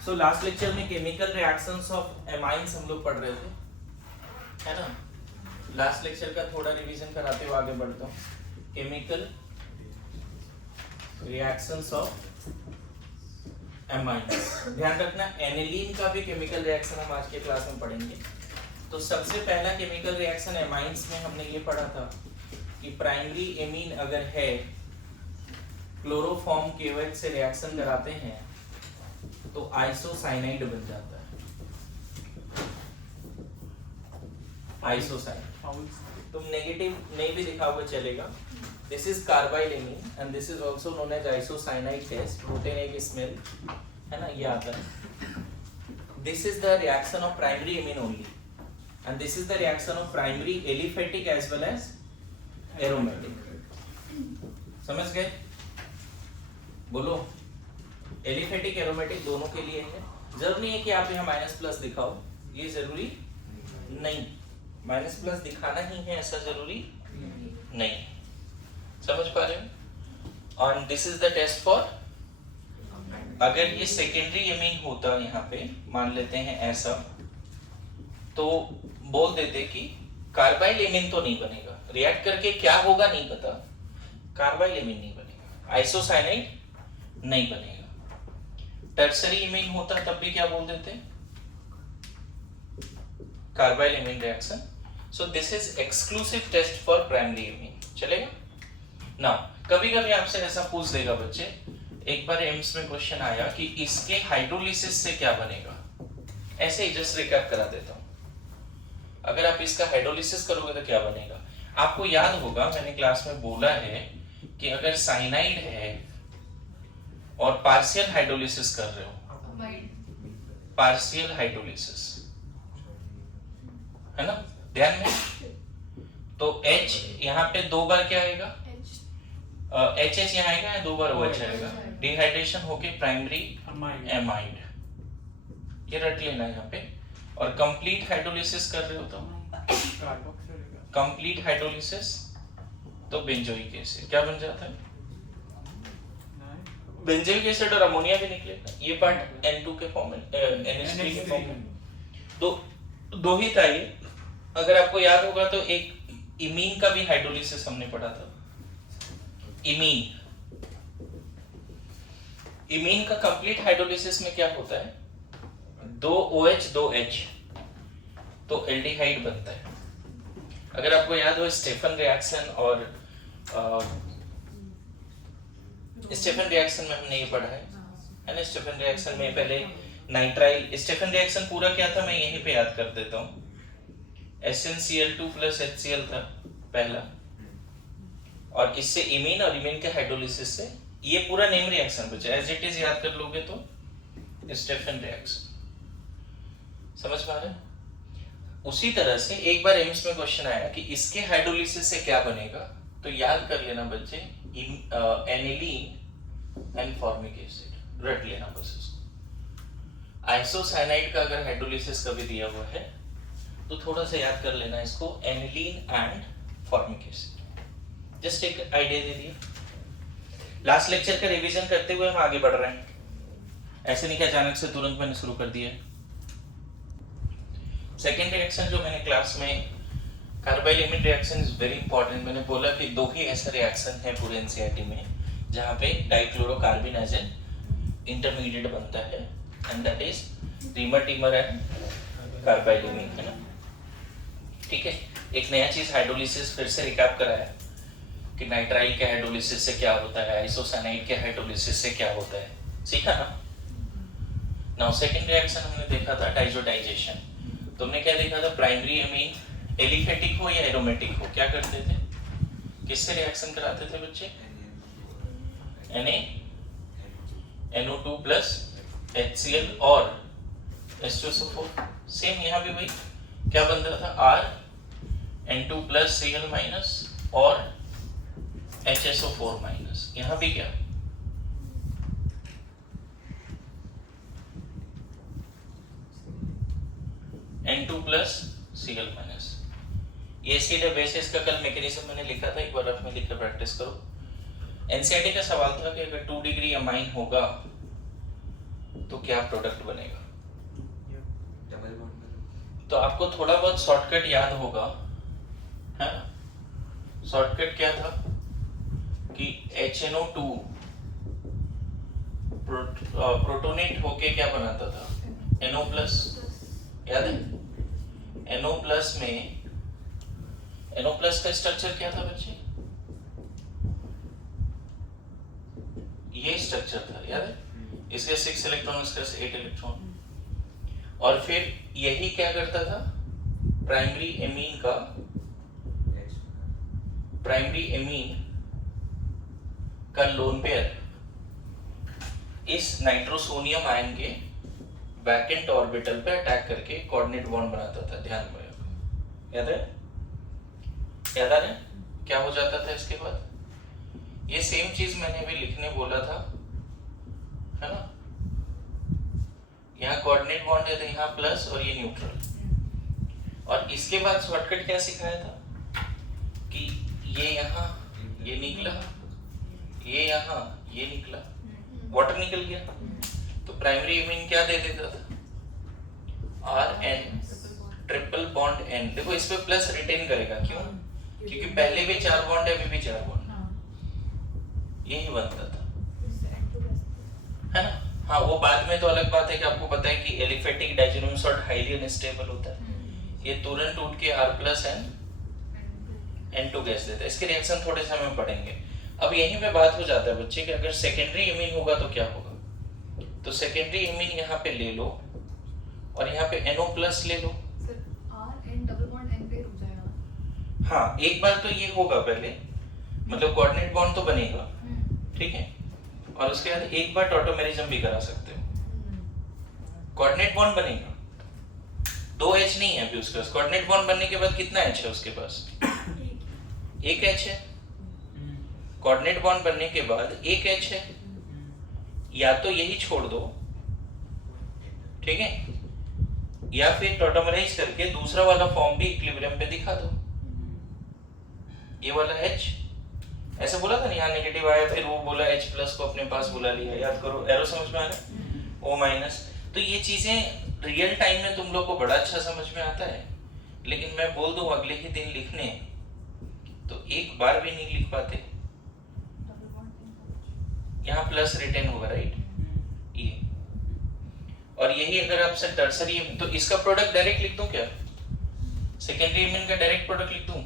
So last lecture में chemical reactions of amines हम लोग पढ़ रहे थे, है ना। लास्ट लेक्चर का थोड़ा रिवीजन कराते हुए आगे बढ़ता हूँ। केमिकल रिएक्शंस ऑफ एमाइंस, ध्यान रखना एनिलीन का भी केमिकल रिएक्शन हम आज के क्लास में पढ़ेंगे। तो सबसे पहला केमिकल रिएक्शन एमाइंस में हमने ये पढ़ा था कि प्राइमरी एमीन अगर है, क्लोरोफॉर्म KOH से रिएक्शन कराते हैं तो आइसोसाइनाइड बन जाता है। आइसोसाइनाइड तुम नेगेटिव नहीं भी दिखाओगे चलेगा। This is carbylamine and this is also known as isocyanide test. Protein एक स्मेल है ना, ये आता है। This is the reaction of primary amine only and this is the reaction of primary aliphatic as well as aromatic. समझ गए? बोलो। Aliphatic aromatic दोनों के लिए है। जरूरी नहीं है कि आप यहाँ माइनस प्लस दिखाओ, ये जरूरी नहीं। माइनस प्लस दिखाना ही है ऐसा जरूरी नहीं। समझ पा रहे हो? और this is the test for, अगर ये सेकेंडरी एमीन होता यहाँ पे, मान लेते हैं ऐसा, तो बोल देते कि कार्बाइल एमीन तो नहीं बनेगा, रिएक्ट करके क्या होगा नहीं पता, कार्बाइल एमीन नहीं बनेगा, आइसोसाइनाइड नहीं बनेगा। टर्सरी एमीन होता तब भी क्या बोल देते, carbylamine reaction. So this is exclusive test for primary amine. चलेगा ना? कभी कभी आपसे ऐसा पूछ देगा बच्चे, एक बार एम्स में क्वेश्चन आया कि इसके हाइड्रोलिसिस से क्या बनेगा। ऐसे ही जस्ट रिकैप करा देता हूं। अगर आप इसका हाइड्रोलिसिस करोगे तो क्या बनेगा। आपको याद होगा मैंने क्लास में बोला है कि अगर साइनाइड है और पार्शियल हाइड्रोलिसिस कर रहे हो, पार्शियल हाइड्रोलिसिस है ना, ध्यान में, तो H यहाँ पे दो बार क्या आएगा, HH यहाँ आएगा या दो बार OH आएगा, डिहाइड्रेशन होके प्राइमरी एमाइड, ये रट लेना यहाँ पे। और कंप्लीट हाइड्रोलिसिस कर रहे हो तो कंप्लीट हाइड्रोलिसिस तो बेंजोइक एसिड क्या बन जाता है, बेंजोइक एसिड और अमोनिया भी निकलेगा। ये पार्ट N2 के फॉर्म में, NH3 के फॉर्म में। दो ही था ये। अगर आपको याद होगा तो एक इमीन का भी हाइड्रोलिसिस हमने पढ़ा था। इमीन का कंप्लीट हाइड्रोलिसिस में क्या होता है, 2 OH 2 H तो एल्डिहाइड बनता है। अगर आपको याद हो स्टेफन रिएक्शन, और स्टेफन रिएक्शन में हमने ये पढ़ा है ना। स्टेफन रिएक्शन में पहले नाइट्राइल, स्टेफन रिएक्शन पूरा क्या था मैं यहीं पे याद कर देता हूँ। SnCl2 + HCl था पहला, और इससे इमीन और इमीन के हाइड्रोलिसिस से ये पूरा नेम रिएक्शन बचा। एज इट इज याद कर लोगे तो स्टेफन रिएक्शन। समझ पा रहे? उसी तरह से एक बार एम्स में क्वेश्चन आया कि इसके हाइड्रोलिसिस से क्या बनेगा, तो याद कर लेना बच्चे, एनिलीन एंड फॉर्मिक एसिड, रट लेना बस इसको। आइसोसाइनाइड का अगर हाइड्रोलिसिस कभी दिया हुआ है तो थोड़ा सा याद कर लेना इसको, aniline and formic acid. Just एक आइडिया दे दिया। लास्ट लेक्चर का रिवीजन करते हुए हम आगे बढ़ रहे हैं, ऐसे नहीं कि अचानक से तुरंत मैंने शुरू कर दिया। सेकेंड रिएक्शन जो मैंने क्लास में, carbyl amine reaction is very important. मैंने बोला कि दो ही ऐसे रिएक्शन है पूरे एनसीईआरटी में जहाँ पे डाइक्लोरोकार्बन एज एन इंटरमीडिएट बनता है, and that is reamer and carbyl amine, है ना। ठीक है, एक नया चीज हाइड्रोलिसिस फिर से रिकैप कराया कि नाइट्राइल के हाइड्रोलिसिस से क्या होता है, आइसोसाइनाइड के हाइड्रोलिसिस से क्या होता है, सीखा ना। नाउ सेकंड रिएक्शन हमने देखा था डाइजोटाइजेशन। तुमने क्या देखा था, प्राइमरी एमीन एलिफेटिक हो या एरोमेटिक हो क्या करते थे, किससे रिएक्शन कराते थे बच्चे, NO2 + HCl और H2SO4। सेम यहाँ भी वही क्या बन रहा था, RN2 + Cl- और HSO4-। यहाँ भी क्या, N2 + Cl-। ये एसिड है बेसिस का कल मैकेनिज्म मैंने लिखा था, एक बार आप में लिखकर प्रैक्टिस करो। एनसीईआरटी का सवाल था कि अगर 2 डिग्री अमाइन होगा तो क्या प्रोडक्ट बनेगा? Double bond. तो आपको थोड़ा बहुत शॉर्टकट याद होगा, है ना? शॉर्टकट क्या था कि HNO2 प्रोटोनेट होके क्या बनाता था? NO प्लस, याद है? NO प्लस में NO प्लस का स्ट्रक्चर क्या था बच्चे? ये स्ट्रक्चर था, याद है? इसके 6 इलेक्ट्रॉन, इसका 8 इलेक्ट्रॉन। और फिर यही क्या करता था? प्राइमरी एमीन का लोन पेयर इस नाइट्रोसोनियम आयन के वैकेंट ऑर्बिटल पे अटैक करके कोऑर्डिनेट बॉन्ड बनाता था। ध्यान में रखो, याद है? याद आ रहा है क्या हो जाता था इसके बाद? ये सेम चीज मैंने भी लिखने बोला था, है ना? यहाँ कोऑर्डिनेट बॉन्ड है तो यहाँ प्लस और ये न्यूट्रल। और इसके बाद शॉर्टकट क्या सिखाया था कि ये यहाँ ये निकला, ये यहाँ ये निकला, वाटर निकल गया, तो प्राइमरी एमीन क्या दे देता था? RN triple bond N। देखो इस पे प्लस रिटेन करेगा, क्यों? क्योंकि पहले भी 4 बॉन्ड है, अभी भी 4 बॉन्ड, यही बनता था, है ना? हाँ, वो बाद में तो अलग बात है कि आपको पता है कि एलिफेटिक डाइजेनम सॉल्ट हाईली अनस्टेबल होता है, ये तुरंत टूट के R+ N2 गैस देता है। इसके रिएक्शन थोड़े समय में पढ़ेंगे। अब यहीं पे बात हो जाता है बच्चे कि अगर सेकेंडरी एमीन होगा तो क्या होगा? तो सेकेंडरी एमीन यहाँ पे ले लो और यहाँ पे NO+ ले लो। RN डबल बॉन्ड N पे रुक जाएगा। हाँ, एक बार तो ये होगा पहले, मतलब कोऑर्डिनेट बॉन्ड तो बनेगा, ठीक है? और उसके बाद एक बार टॉटोमेरिज्म भी करा सकते हो। कोऑर्डिनेट बॉन्ड बनेगा, 2 H नहीं है अभी उसके पास। कोऑर्डिनेट बॉन्ड बनने के बाद कितना H है उसके पास? 1 H है। कोऑर्डिनेट बॉन्ड बनने के बाद 1 H है, या तो यही छोड़ दो, ठीक है, या फिर टॉटोमराइज करके दूसरा वाला फॉर्म भी इक्विलिब्रियम पे दिखा दो। ये वाला H ऐसे बोला था ना, यहाँ नेगेटिव आया, फिर वो बोला H+ को अपने पास बुला लिया, याद करो। एरो समझ में आ रहा है? O-। तो ये चीजें रियल टाइम में तुम लोग को बड़ा अच्छा समझ में आता है, लेकिन मैं बोल दूं अगले ही दिन लिखने तो एक बार भी नहीं लिख पाते। यहाँ प्लस रिटेन होगा, राइट? ये और यही अगर आपसे टर्सरी, तो इसका प्रोडक्ट डायरेक्ट लिख दूं क्या? सेकेंडरी एमीन का डायरेक्ट प्रोडक्ट लिख दूं?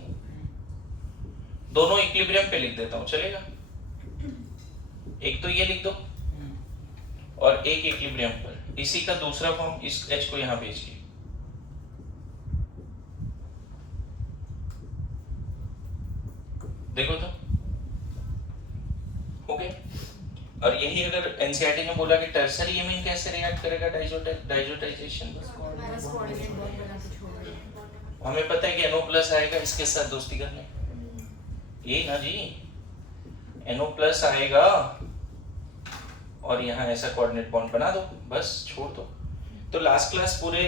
दोनों इक्विलिब्रियम पे लिख देता हूं, चलेगा? एक तो ये लिख दो और एक इक्विलिब्रियम पर, इसी का दूसरा फॉर्म इस H को यहां भेजिए। देखो तो हो गया। और यही अगर एनसीईआरटी में बोला कि टर्सरी एमीन कैसे रिएक्ट करेगा डाइजोटाइजेशन, हमें पता है कि NO+ आएगा इसके साथ दोस्ती करने, यही ना जी? NO+ आएगा और यहाँ ऐसा कोऑर्डिनेट बॉन्ड बना दो, बस छोड़ दो। तो लास्ट क्लास पूरे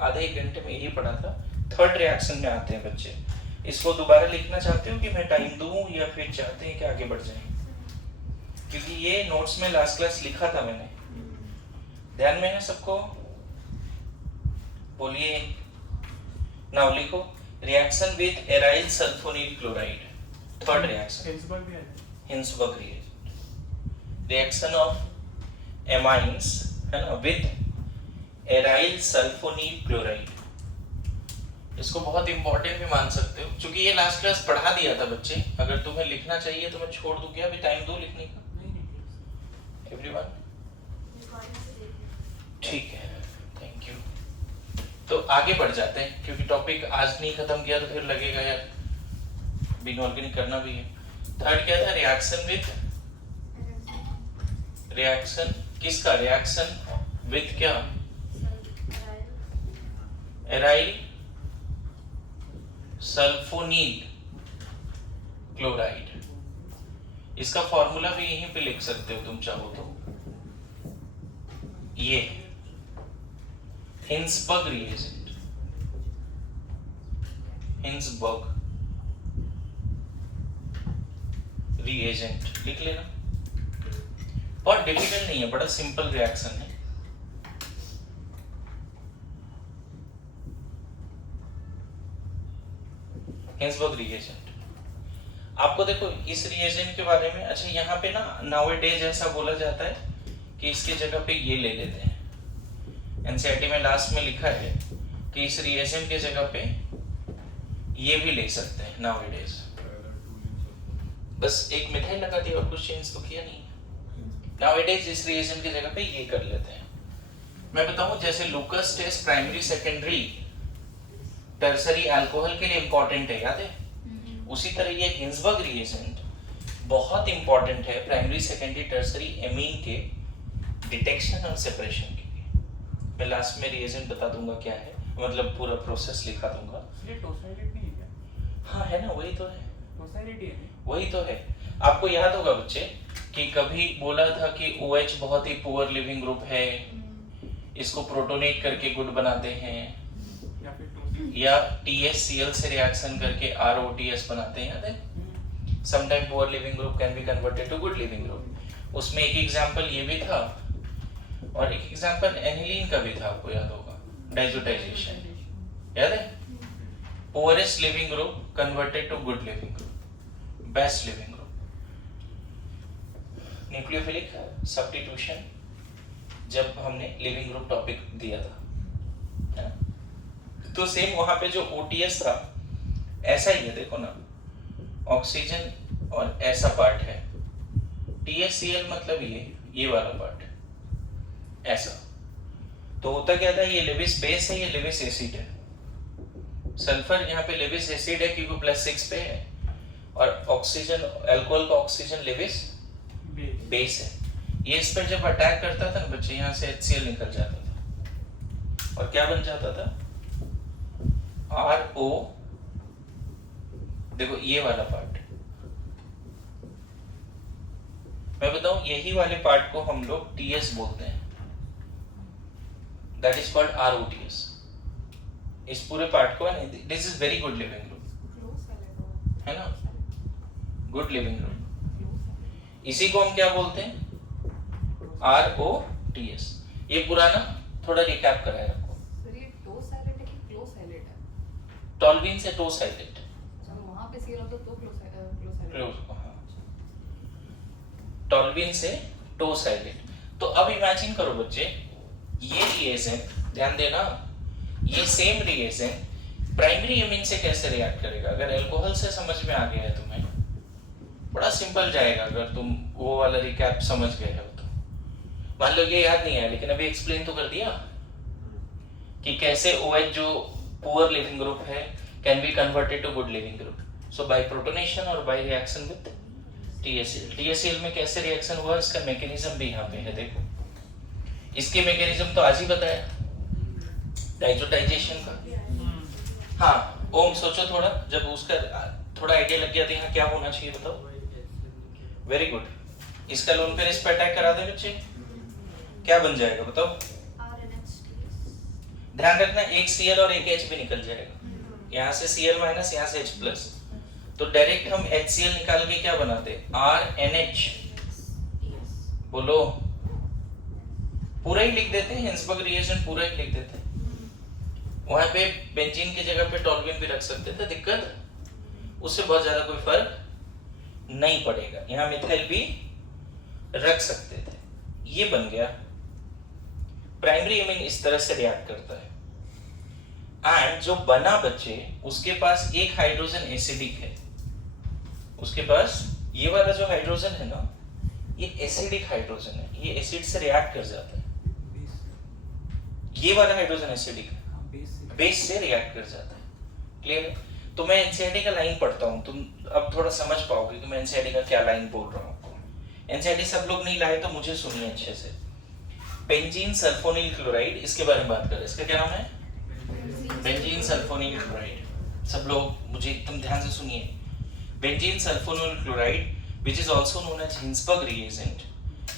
आधे 1 घंटे में यही पढ़ा था। थर्ड रिएक्शन में आते हैं बच्चे। इसको दोबारा लिखना चाहते हो कि मैं टाइम दूं, या फिर चाहते हैं कि आगे बढ़ जाएं? क्योंकि ये नोट्स में लास्ट क्लास लिखा था मैंने, ध्यान में है सबको? बोलिए। नाउ लिखो reaction with aryl sulfonyl chloride, third reaction, Hinsberg reaction of amines, है ना, विद एराइल सल्फोनील क्लोराइड। इसको बहुत इंपॉर्टेंट भी मान सकते हो, क्योंकि ये लास्ट क्लास पढ़ा दिया था बच्चे। अगर तुम्हें लिखना चाहिए तो मैं छोड़ दूं क्या? अभी टाइम दो लिखने का एवरीवन? ठीक है, थैंक यू। तो आगे बढ़ जाते हैं, क्योंकि टॉपिक आज नहीं खत्म किया तो फिर लगेगा यार बिन ऑर्गेनिक करना भी है। थर्ड क्या था? रिएक्शन विद, रिएक्शन किसका? रिएक्शन विद क्या? Aryl sulfonyl chloride. इसका फॉर्मूला भी यहीं पे लिख सकते हो तुम चाहो तो, ये हिंसबर्ग रिएजेंट, हिंसबर्ग रिएजेंट लिख लेना। बहुत डिफिकल्ट नहीं है, बड़ा सिंपल रिएक्शन है। Hinsberg reagent. आपको देखो इस रिएजेंट के बारे में, अच्छा यहाँ पे ना नाउअडेज ऐसा बोला जाता है कि इसकी जगह पे ये ले लेते हैं। एनसीईआरटी में लास्ट में लिखा है कि इस रिएजेंट के जगह पे ये भी ले सकते हैं नाउअडेज। बस एक मिथाइल लगा दिया और कुछ चेंज तो किया नहीं। नाउअडेज इस रिएजेंट की जगह पे ये कर लेते हैं। मैं बताऊं जैसे Lucas test primary secondary tertiary alcohol के लिए इंपॉर्टेंट है, याद है? उसी तरह ये हिंसबर्ग रिएजेंट बहुत इंपॉर्टेंट है प्राइमरी सेकेंडरी टर्सरी एमीन के डिटेक्शन और सेपरेशन के लिए। मैं लास्ट में रिएजेंट बता दूंगा क्या है, मतलब पूरा प्रोसेस लिखा दूंगा। ये टोसाइलेट नहीं है क्या? हाँ है ना, वही तो है, टोसाइलेट ही है। वही तो है। आपको याद होगा बच्चे कि कभी बोला था कि OH बहुत ही पुअर लिविंग ग्रुप है, इसको प्रोटोनेट करके गुड बनाते हैं, या फिर टोसाइलेट या TSCl से रिएक्शन करके ROTS बनाते हैं, याद है? Sometime poor leaving group can be converted to good leaving group. उसमें एक एग्जांपल ये भी था और एक एग्जांपल एनिलीन का भी था, आपको याद होगा, डाइजोटाइजेशन, याद है? Poorest leaving group converted to good leaving group, best leaving group. Nucleophilic substitution जब हमने लिविंग ग्रुप टॉपिक दिया था, है ना? तो सेम वहां पे जो OTS था ऐसा ही है, देखो ना, ऑक्सीजन और ऐसा पार्ट है, TSCl मतलब ये वाला पार्ट ऐसा। तो होता क्या था, ये लेविस बेस है, ये लेविस एसिड है। सल्फर यहाँ पे लेविस एसिड है क्योंकि +6 पे है, और ऑक्सीजन अल्कोहल का ऑक्सीजन लेविस बेस है। ये इस पर जब अटैक करता था ना बच्चे, यहाँ से HCl निकल जाता था और क्या बन जाता था, RO। देखो ये वाला पार्ट, मैं बताऊं यही वाले पार्ट को हम लोग TS बोलते हैं, दैट इज कॉल्ड ROTS। इस पूरे पार्ट को, this is very good leaving group, है ना, गुड लिविंग ग्रुप। इसी को हम क्या बोलते हैं, ROTS। ये पुराना थोड़ा रिकैप कराया आपको। सर ये टोसाइलेट है कि क्लोसाइलेट है? टॉल्विन से टोसाइलेट, अच्छा वहां पे Cl होता तो क्लोसाइलेट। टॉल्विन से टोसाइलेट। तो अब इमेजिन करो बच्चे, ये रिएजेंट, ध्यान देना, ये सेम रिएजेंट प्राइमरी एमीन से कैसे रिएक्ट करेगा। अगर अल्कोहल से समझ में आ गया है तुम्हें, बड़ा सिंपल जाएगा। अगर तुम वो वाला रिकैप समझ गए हो तो मान लो ये याद नहीं है, लेकिन अभी एक्सप्लेन तो कर दिया कि कैसे OH जो पुअर लिविंग ग्रुप है can be converted to good leaving group. So by protonation और by reaction with TSCl। TSCl में कैसे रिएक्शन हुआ, इसका मैकेनिज्म भी यहाँ पे है, देखो। इसके मैकेनिज्म तो आज ही बताया, डाइजोटाइजेशन का। हाँ ओम, सोचो थोड़ा, जब उसका थोड़ा आइडिया लग गया तो यहाँ क्या होना चाहिए बताओ। Very good. इसका लोन पेयर इस पे अटैक करा दे बच्चे, क्या बन जाएगा बताओ। ध्यान रखना, एक Cl और एक H भी निकल जाएगा, यहाँ से Cl माइनस, यहाँ से H+। तो डायरेक्ट हम HCl निकाल के क्या बनाते, RNH। बोलो, पूरा ही लिख देते हैं, हिंसबर्ग रिएजेंट पूरा ही लिख देते हैं। वहां पे बेंजीन की जगह पे टॉल्विन भी रख सकते थे, दिक्कत उससे बहुत ज्यादा कोई फर्क नहीं पड़ेगा। यहाँ मिथाइल भी रख सकते थे, ये बन गया। प्राइमरी एमीन इस तरह से रिएक्ट करता है। एंड जो बना बच्चे, उसके पास एक हाइड्रोजन एसिडिक है, उसके पास ये वाला जो हाइड्रोजन है ना, ये एसिडिक हाइड्रोजन है, ये एसिड से रिएक्ट कर जाता है। ये वाला हाइड्रोजन एसिडिक है, बेस से रिएक्ट कर जाता है। क्लियर है? तो मैं एनसीईआरटी का लाइन पढ़ता हूँ, तुम अब थोड़ा समझ पाओगे कि मैं एनसीईआरटी का क्या लाइन बोल रहा हूँ। एनसीईआरटी सब लोग नहीं लाए तो मुझे सुनिए अच्छे से। बेंजीन सल्फोनिल क्लोराइड, इसके बारे में बात करें। इसका क्या नाम है? Benzene sulphonyl chloride. सब लोग मुझे एकदम ध्यान से सुनिए। Benzene sulphonyl chloride, which is also known as Hinsberg reagent,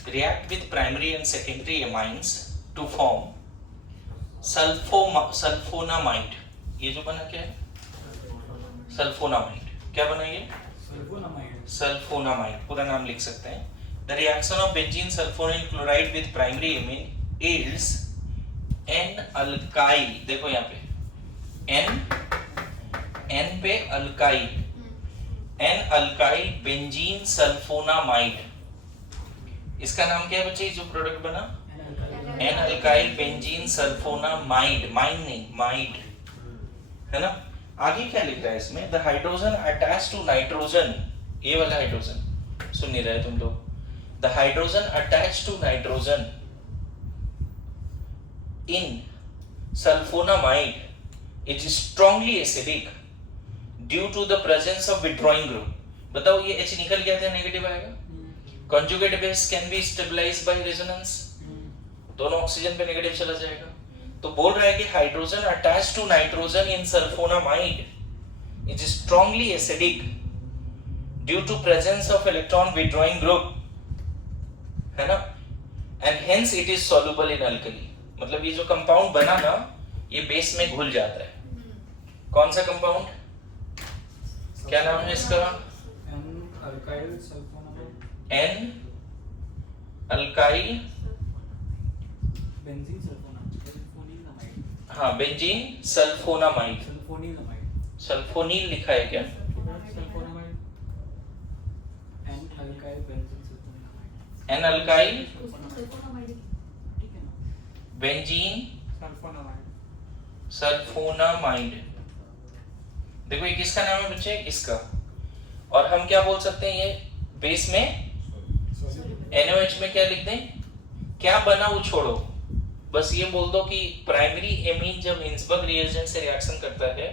react with primary and secondary amines to form sulfonamide। ये जो बना क्या है? सल्फोनामाइड। क्या बना ये? सल्फोनामाइड, पूरा नाम लिख सकते हैं। The reaction of benzene sulfonyl chloride with primary amine yields N-alkyl। देखो यहाँ पे N N पे alkyl, N alkyl benzene sulfonamide. इसका नाम क्या है बच्चे जो प्रोडक्ट बना? N अल्काइल बेंजीन सल्फोनामाइड, माइड नहीं माइड, है ना। आगे क्या लिख रहा है इसमें? The hydrogen attach to nitrogen, ये वाला हाइड्रोजन सुन नहीं रहे तुम लोग। The hydrogen attach to nitrogen in sulfonamide is strongly acidic due to the presence of withdrawing group. बताओ ये H निकल गया था, नेगेटिव आएगा। Conjugate base can be stabilised by resonance, दोनों ऑक्सीजन पे नेगेटिव चला जाएगा। तो बोल रहा है कि hydrogen attach to nitrogen in sulfonamide is strongly acidic due to presence of electron withdrawing group, है ना, and hence it is soluble in alkali. मतलब ये जो कंपाउंड बना ना, ये बेस में घुल जाता है। कौन सा कंपाउंड, क्या नाम है इसका? Alkyl sulfonamide, N alkyl benzene sulfonamide, हाँ बेंजीन सल्फोनामाइड। सल्फोनिलमाइड, सल्फोनील लिखा है क्या? Sulfonamide, N alkyl benzene sulfonamide, N alkyl sulfonamide, ठीक है ना, बेंजीन सल्फोनामाइड। सल्फोनामाइड। देखो ये किसका नाम है बच्चे? इसका। और हम क्या बोल सकते हैं? ये बेस में NaOH में क्या लिख दें? क्या बना वो छोड़ो, बस ये बोल दो कि प्राइमरी एमीन जब हिंसबर्ग रिएजेंट से रिएक्शन करता है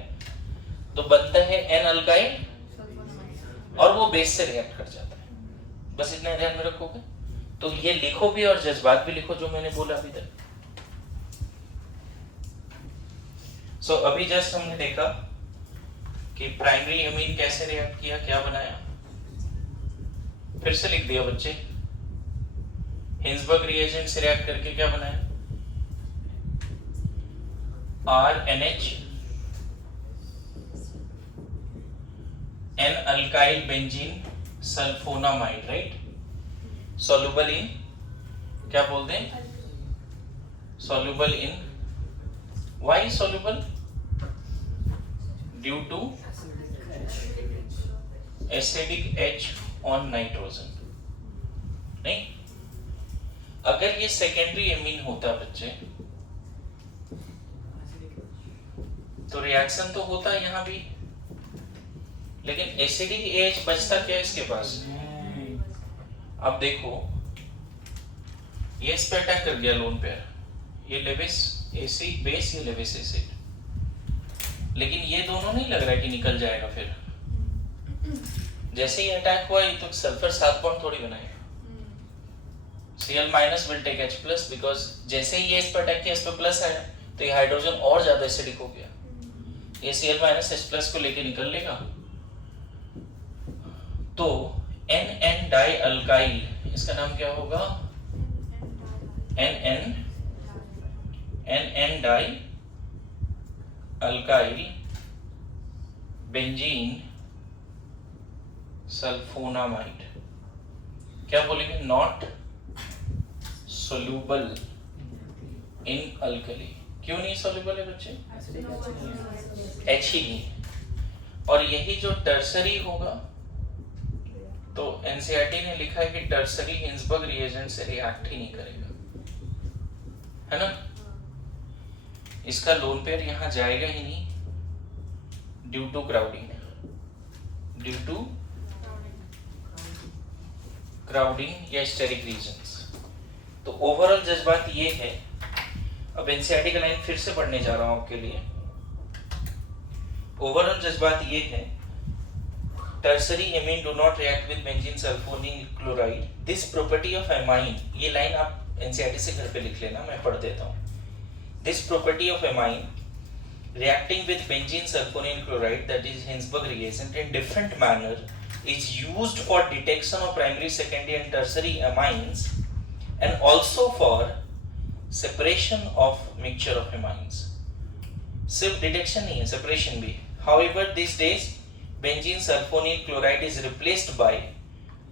तो बनता है N अल्काइल सल्फोनामाइड। और वो बेस से रिएक्ट कर जाता है। बस इतना ध्यान में रखोगे तो ये लिखो भी और जज्बात भी लिखो जो मैंने बोला अभी तक। सो अभी जस्ट हमने देखा कि प्राइमरी एमीन कैसे रिएक्ट किया, क्या बनाया। फिर से लिख दिया बच्चे, हिंसबर्ग रिएजेंट से रिएक्ट करके क्या बनाया? RNH N alkyl benzene sulfonamide, right. Soluble in, क्या बोलते हैं? Soluble in, why soluble? Due to acidic H on nitrogen. नहीं, अगर ये सेकेंडरी एमीन होता बच्चे तो रिएक्शन तो होता यहाँ भी, लेकिन एसिडिक H बचता क्या इसके पास? अब देखो ये इस पे अटैक कर गया लोन पेयर, ये लेविस एसिड बेस, ये लेविस एसिड, लेकिन ये दोनों नहीं लग रहा है कि निकल जाएगा। फिर जैसे ही अटैक हुआ ये तो सल्फर 7 बॉन्ड थोड़ी बनाएगा। Cl minus will take H plus, because जैसे ही ये इस पर अटैक किया इस पर प्लस आया तो ये हाइड्रोजन और ज्यादा एसिडिक हो गया, ये Cl माइनस H प्लस को लेके निकल लेगा। तो NN डाई अल्काइल, इसका नाम क्या होगा? NN dialkyl benzene sulfonamide. क्या बोलेंगे? Not soluble in alkali. क्यों नहीं सोल्यूबल है बच्चे? H ही नहीं, और यही जो टर्सरी होगा तो एनसीईआरटी ने लिखा है कि टर्सरी हिंसबर्ग रिएजेंट से रिएक्ट ही नहीं करेगा, है ना। इसका लोन पेयर यहां जाएगा ही नहीं due to crowding, due to crowding या स्टेरिक रीजंस। तो ओवरऑल जज्बात ये है। अब एनसीईआरटी का लाइन फिर से पढ़ने जा रहा हूं आपके लिए। ओवरऑल जज्बात ये है, tertiary amine do not react with benzene sulphonyl chloride, this property of amine, ये लाइन आप एनसीईआरटी से घर पे लिख लेना, मैं पढ़ देता हूँ। This property of amine reacting with benzene sulfonyl chloride, that is Hinsberg reagent, in different manner is used for detection of primary, secondary and tertiary amines, and also for separation of mixture of amines. सिर्फ detection नहीं है, separation भी। However, these days benzene sulfonyl chloride is replaced by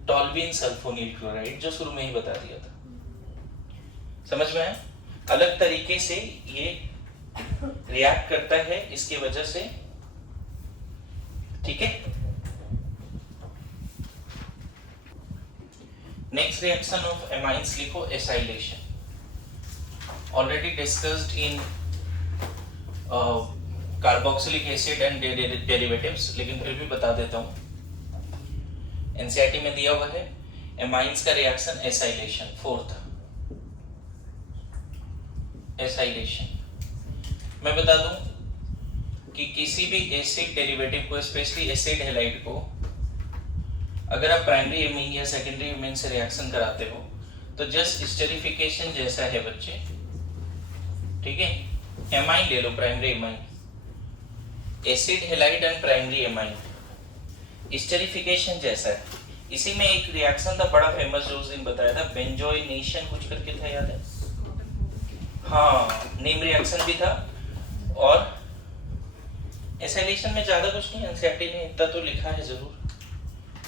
toluene sulfonyl chloride, जो शुरू में ही बता दिया था। समझ में आया? अलग तरीके से ये रिएक्ट करता है, इसकी वजह से ठीक है। नेक्स्ट रिएक्शन ऑफ एमाइंस लिखो acylation, already discussed in carboxylic acid and derivatives, लेकिन फिर भी बता देता हूं। एनसीईआरटी में दिया हुआ है एमाइंस का रिएक्शन एसाइलेशन, फोर्थ एसाइलेशन। मैं बता दूं कि किसी भी एसिड डेरिवेटिव को, स्पेशली एसिड हैलाइड को, अगर आप प्राइमरी एमीन या सेकेंडरी एमीन से रिएक्शन कराते हो तो जस्ट स्टेरिफिकेशन जैसा है बच्चे, ठीक है। एमाइन ले लो, primary amine, acid halide and primary amine, esterification जैसा है। इसी में एक रिएक्शन था बड़ा फेमस जो उस दिन बताया था, बेंजोइनेशन कुछ करके था, याद है? हाँ, नेम रिएक्शन भी था। और एसाइलेशन में ज्यादा कुछ नहीं, एनसीईआरटी ने इतना तो लिखा है जरूर,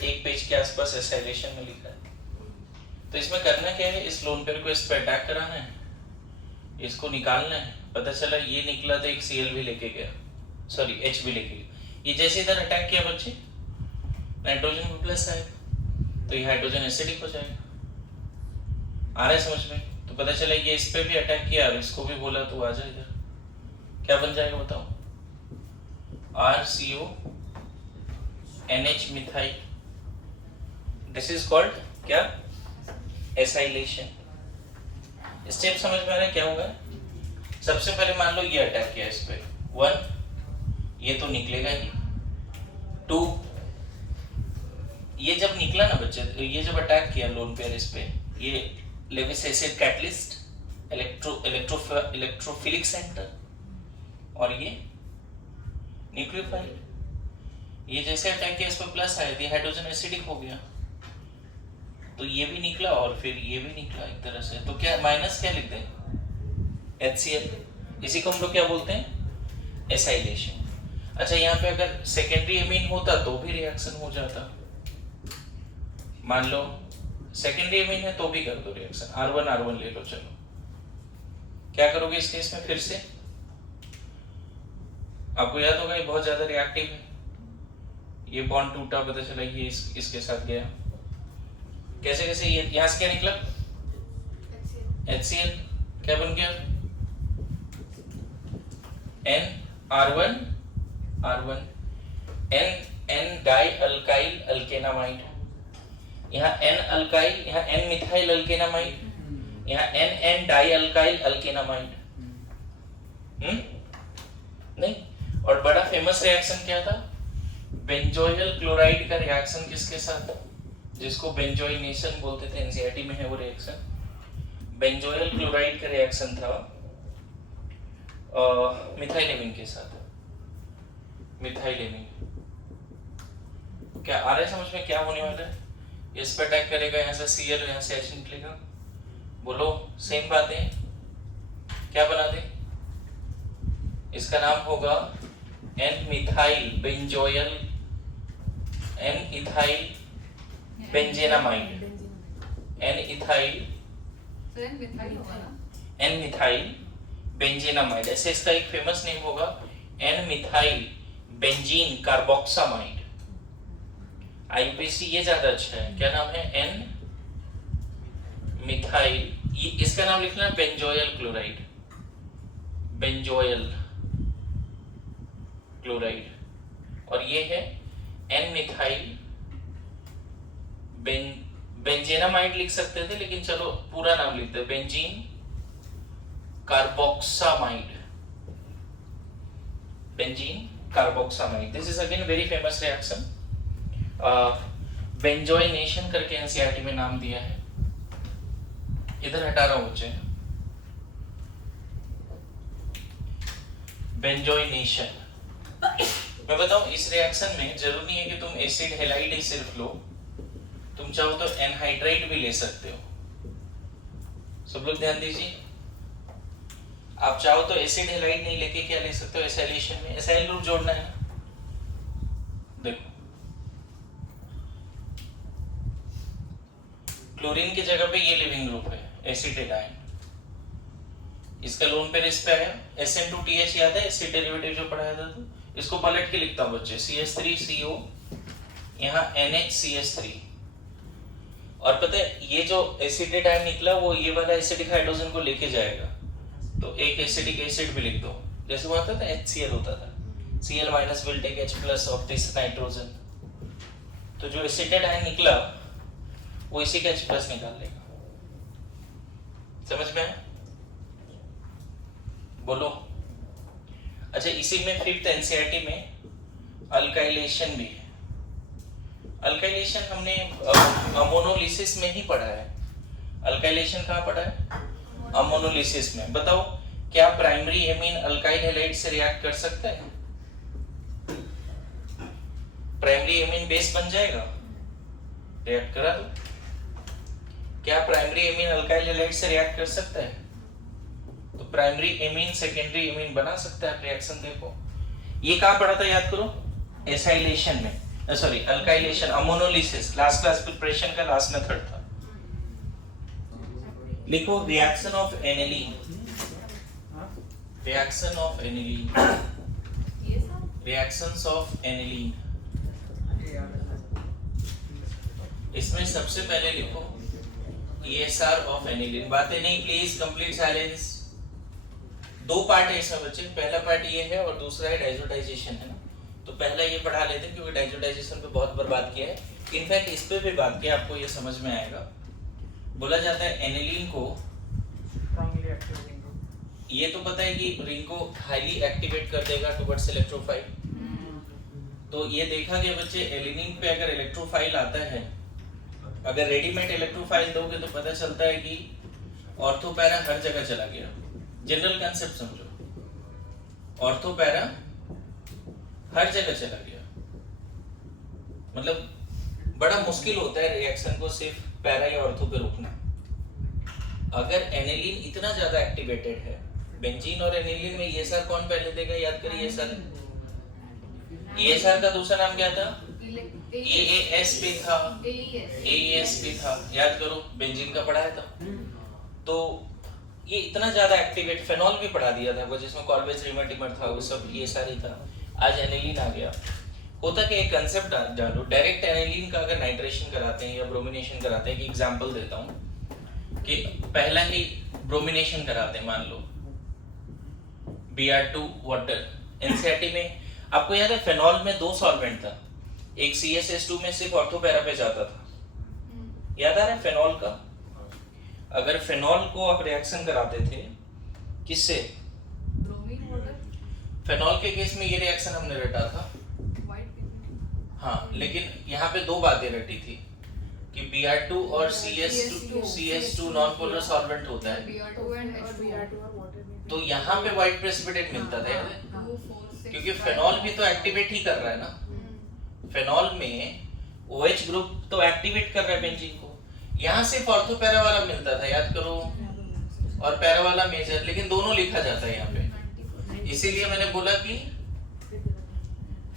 एक पेज के आसपास एसाइलेशन में लिखा है। तो इसमें करना क्या है, इस लोन पेयर को इस पर अटैक कराना है, इसको निकालना है। पता चला ये निकला तो एक Cl भी लेके गया, सॉरी H भी लेके गया। ये जैसे इधर अटैक किया बच्चे, नाइट्रोजन में प्लस आएगा तो ये हाइड्रोजन एसिडिक हो जाएगा। आ रहा है समझ में? तो पता चला ये इस पे भी अटैक किया और इसको भी बोला तो आ जाए इधर, क्या बन जाएगा बताओ? RCO NH methyl. This is called क्या? एसाइलेशन। स्टेप समझ में आ रहा है क्या होगा? सबसे पहले मान लो ये अटैक किया इस पे, 1, ये तो निकलेगा ही। 2, ये जब निकला ना बच्चे, ये जब अटैक किया लोन पेयर इस पे, ये Lewis acid catalyst, electrophilic centre, और ये न्यूक्लियोफाइल। ये जैसे अटैक किया इस पे प्लस आया, ये हाइड्रोजन एसिडिक हो गया, तो ये भी निकला और फिर ये भी निकला एक तरह से। तो क्या माइनस क्या लिखते हैं? HCl। इसी को हम लोग क्या बोलते हैं? एसाइलेशन। अच्छा, यहाँ पे अगर सेकेंडरी एमीन होता तो भी रिएक्शन हो जाता। मान लो सेकेंडरी एमीन है तो भी कर दो रिएक्शन, R1 ले लो। चलो क्या करोगे इस केस में? फिर से आपको याद होगा ये बहुत ज्यादा रिएक्टिव है, ये बॉन्ड टूटा, पता चला ये इसके साथ गया। कैसे कैसे ये यहां से क्या निकला? HCl। क्या बन गया? R1 N die alkyl अल्केनामाइड। यहाँ N अल्काइल, यहाँ N मिथाइल अल्केनामाइड, यहाँ N डाई अल्काइल अल्केनामाइड। नहीं। और बड़ा फेमस रिएक्शन क्या था? बेंजोइल क्लोराइड का रिएक्शन किसके साथ? जिसको बेंजोइनेशन बोलते थे, एनसीईआरटी में है वो रिएक्शन। बेंजोइल क्लोराइड का रिएक्शन था मिथाइलेमीन के साथ। मिथाइलेमीन। क्या आ रहा है समझ में क्या होने वाला है? इस पे अटैक करेगा, यहाँ से Cl, यहाँ से H निकलेगा। बोलो सेम बातें, क्या बना दे? इसका नाम होगा N methyl benzoyl, N ethyl benzenamide, N ethyl, N methyl benzenamide. ऐसे इसका एक फेमस नेम होगा N methyl benzene carboxamide. IUPAC ये ज्यादा अच्छा है, क्या नाम है? N मिथाइल, ये इसका नाम लिखना बेंजोइल क्लोराइड, बेंजोइल क्लोराइड। और ये है N मिथाइल बेंजेनामाइड लिख सकते थे, लेकिन चलो पूरा नाम लिखते हैं, benzene carboxamide, benzene carboxamide. This is again very famous reaction. Benzoylation करके एनसीईआरटी में नाम दिया है। इधर हटा रहा हूं बच्चे, बेंजोइनेशन। मैं बताऊं इस रिएक्शन में जरूरी नहीं है कि तुम एसिड हैलाइड ही सिर्फ लो, तुम चाहो तो एनहाइड्राइड भी ले सकते हो। सब लोग ध्यान दीजिए, आप चाहो तो एसिड हैलाइड नहीं लेके क्या ले सकते हो? एसाइलेशन में एसाइल ग्रुप जोड़ना है। देखो क्लोरीन की जगह पे ये लिविंग ग्रुप है, एसिटेडाइन। इसका लोन पेयर इस पे आया, SN2TH याद है? एसिड डेरिवेटिव जो पढ़ाया था, तो इसको पलट के लिखता हूँ बच्चे, CH3CO, यहाँ NHCH3, और पता है ये जो एसिडेट आयन निकला वो ये वाला एसिडिक हाइड्रोजन को लेके जाएगा, तो एक एसिडिक एसिड भी लिख दो, जैसे वो आता था HCl होता था, Cl minus will take H+ off this nitrogen, तो जो एसिडेट आयन निकला वो इसी का H+ निकाल लेगा। समझ में आया? बोलो। अच्छा, इसी में फिफ्थ एनसीईआरटी में अल्काइलेशन भी है। अल्काइलेशन हमने अमोनोलिसिस में ही पढ़ा है। अल्काइलेशन कहाँ पढ़ा है? अमोनोलिसिस में। बताओ, क्या प्राइमरी एमीन अल्काइल हैलाइड से रिएक्ट कर सकता है? प्राइमरी एमीन बेस बन जाएगा? रिएक्ट करा दो। क्या प्राइमरी एमीन अल्काइल हैलाइड से रिएक्ट कर सकता है? तो प्राइमरी एमीन सेकेंडरी एमीन बना सकता है। रिएक्शन देखो, ये कहाँ पढ़ा था याद करो? एसाइलेशन में, sorry alkylation, ammonolysis, last class preparation का लास्ट मेथड था। लिखो reaction of aniline, reaction of aniline, ये सब रिएक्शंस ऑफ एनिलीन। इसमें सबसे पहले लिखो ESR ऑफ एनिलीन। बातें नहीं प्लीज, कंप्लीट साइलेंस। दो पार्ट है इसमें बच्चे, पहला पार्ट ये है और दूसरा है डाइजोटाइजेशन, है ना। तो पहला ये पढ़ा लेते हैं क्योंकि डाइजोटाइजेशन पे बहुत बार बात किया है, इनफैक्ट इस पे भी बात किया, आपको ये समझ में आएगा। बोला जाता है एनिलीन को स्ट्रांगली एक्टिवेटिंग ग्रुप। ये तो पता है कि रिंग को हाईली एक्टिवेट कर देगा टुवर्ड्स इलेक्ट्रोफाइल। तो ये देखा गया बच्चे, एलिनिन पे अगर इलेक्ट्रोफाइल आता है, अगर रेडीमेड इलेक्ट्रोफाइल दोगे तो पता चलता है कि ऑर्थोपैरा हर जगह चला गया। जनरल कंसेप्ट समझो, ऑर्थोपैरा हर जगह चला गया, मतलब बड़ा मुश्किल होता है रिएक्शन को सिर्फ पैरा या ऑर्थो पे रोकना। अगर एनिलीन इतना ज्यादा एक्टिवेटेड है, बेंजीन और एनिलीन में ESR कौन पहले देगा? याद करिए ESR। ESR का दूसरा नाम क्या था? AAS भी था, AES भी था, याद करो, बेंजीन का पढ़ाया था। तो ये इतना ज्यादा एक्टिवेट, फेनॉल भी पढ़ा दिया था वो, जिसमें कॉल्वेज रिमोटिमर था, वो सब ESR ही था। आज एनिलीन आ गया। होता कि एक कंसेप्ट डालो, डायरेक्ट एनिलीन का अगर नाइट्रेशन कराते हैं या ब्रोमिनेशन कराते हैं, कि एग्जांपल देता हूं कि पहला ही ब्रोमिनेशन कराते हैं, मान लो Br2 वाटर। एनसीईआरटी में आपको याद है फेनॉल में दो सॉल्वेंट था, एक CSS2 में सिर्फ ऑर्थोपैरा पे जाता था, याद आ रहा है फेनॉल का? अगर फेनॉल को आप रिएक्शन कराते थे किससे? ब्रोमीन वाटर, फेनॉल के केस में ये रिएक्शन हमने रटा था, व्हाइट पीपीटी। हाँ, लेकिन यहाँ पे दो बातें रटी थी कि Br2 और CS2 नॉन पोलर सॉल्वेंट होता है, Br2 and H2 तो यहाँ पे व्हाइट प्रेसिपिटेट मिलता था, याद है? 2 4 6 क्योंकि फेनॉल भी तो एक्टिवेट ही कर रहा है ना। फेनॉल में OH ग्रुप तो एक्टिवेट कर रहा है बेंजीन को, यहाँ सिर्फ ऑर्थोपैरा वाला मिलता था, याद करो, और पैरा वाला मेजर, लेकिन दोनों लिखा जाता है यहाँ पे। इसीलिए मैंने बोला कि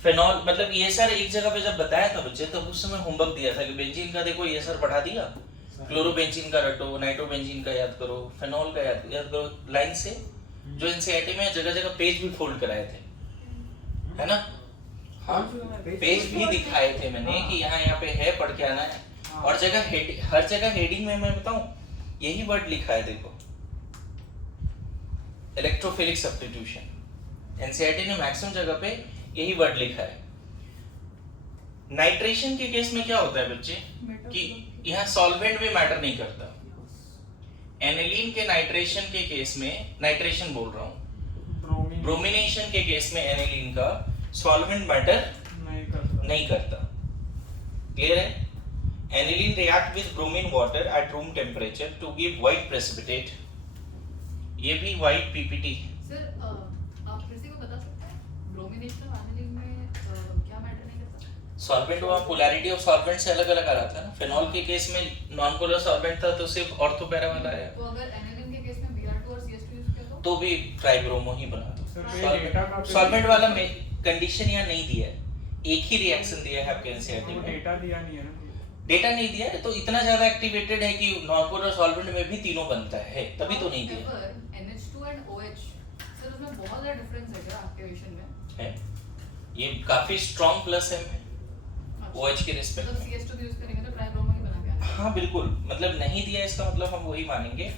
फेनॉल मतलब ESR एक जगह पे जब बताया था बच्चे, तब उस समय होमवर्क दिया था कि बेंजीन का देखो ESR पढ़ा दिया, क्लोरोबेंजीन का रटो, नाइट्रोबेंजीन का याद करो, फेनॉल का याद करो लाइन से। जो एनसीईआरटी में जगह जगह पेज भी फोल्ड कराए थे, है ना। हाँ, पेज भी दिखाए थे मैंने कि यहाँ पे है, पढ़ के आना है। और जगह हर जगह हेडिंग में मैं बताऊं, यही वर्ड लिखा है, देखो, इलेक्ट्रोफिलिक सब्स्टिट्यूशन। एनसीईआरटी ने मैक्सिमम जगह पे यही वर्ड लिखा है। नाइट्रेशन के केस में क्या होता है बच्चे कि यहाँ सॉल्वेंट भी मैटर नहीं करता। एनिलीन के नाइट्रेशन के केस में, नाइट्रेशन बोल रहा हूँ, ब्रोमिनेशन के केस में एनिलीन का सॉल्वेंट मैटर नहीं करता। क्लियर है? Aniline react with bromine water at room temperature to give white precipitate. ये भी white PPT। सर आप किसी को बता सकते हैं ब्रोमिनेशन एनिलीन में क्या मैटर नहीं करता? सॉल्वेंट वहाँ पोलैरिटी ऑफ सॉल्वेंट से अलग अलग आ रहा था ना। फेनॉल के केस में नॉन पोलर सॉल्वेंट था तो सिर्फ ऑर्थोपैरा वाला है, तो अगर एनिलीन के केस में Br2 और CS2 यूज किया तो भी ट्राइब्रोमो ही बना दो। डेटा सॉल्वेंट वाला में कंडीशन यहाँ नहीं दिया है, एक ही रिएक्शन दिया है आपके एनसीईआरटी में। डेटा दिया नहीं है ना, डेटा नहीं दिया है, तो इतना ज्यादा एक्टिवेटेड है कि नॉन पोलर सॉल्वेंट में भी तीनों बनता है, तभी तो नहीं दिया NH2 and OH सर उसमें बहुत ज्यादा डिफरेंस है क्या एक्टिवेशन में? है। ये काफी स्ट्रॉन्ग प्लस एम है अच्छा। OH के रिस्पेक्ट मतलब में। CS2 यूज करेंगे तो ट्राइब्रोमो ही बना के हाँ बिल्कुल, मतलब नहीं दिया इसका मतलब हम वही मानेंगे।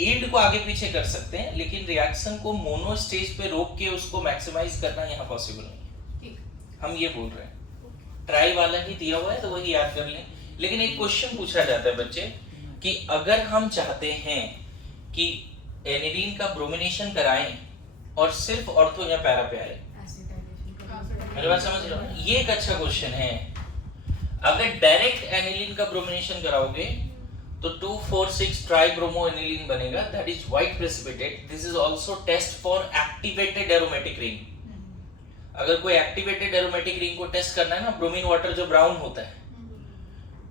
यील्ड को आगे पीछे कर सकते हैं लेकिन रिएक्शन को मोनो स्टेज पे रोक के उसको मैक्सिमाइज करना यहाँ पॉसिबल नहीं है। ठीक। हम ये बोल रहे हैं ट्राई वाला ही दिया हुआ है तो वही याद कर लें। लेकिन एक क्वेश्चन पूछा जाता है बच्चे कि अगर हम चाहते हैं कि एनिलीन का ब्रोमिनेशन कराएं और सिर्फ ऑर्थो या पैरा पे आए, मेरी बात समझ रहे हो? ये एक अच्छा क्वेश्चन है। अगर डायरेक्ट एनिलीन का ब्रोमिनेशन कराओगे तो 2,4,6 ट्राइब्रोमो एनिलीन बनेगा, that is white precipitate. This is also test for activated aromatic ring. अगर कोई एक्टिवेटेड एरोमेटिक रिंग को टेस्ट करना है ना, ब्रोमीन वाटर जो ब्राउन होता है,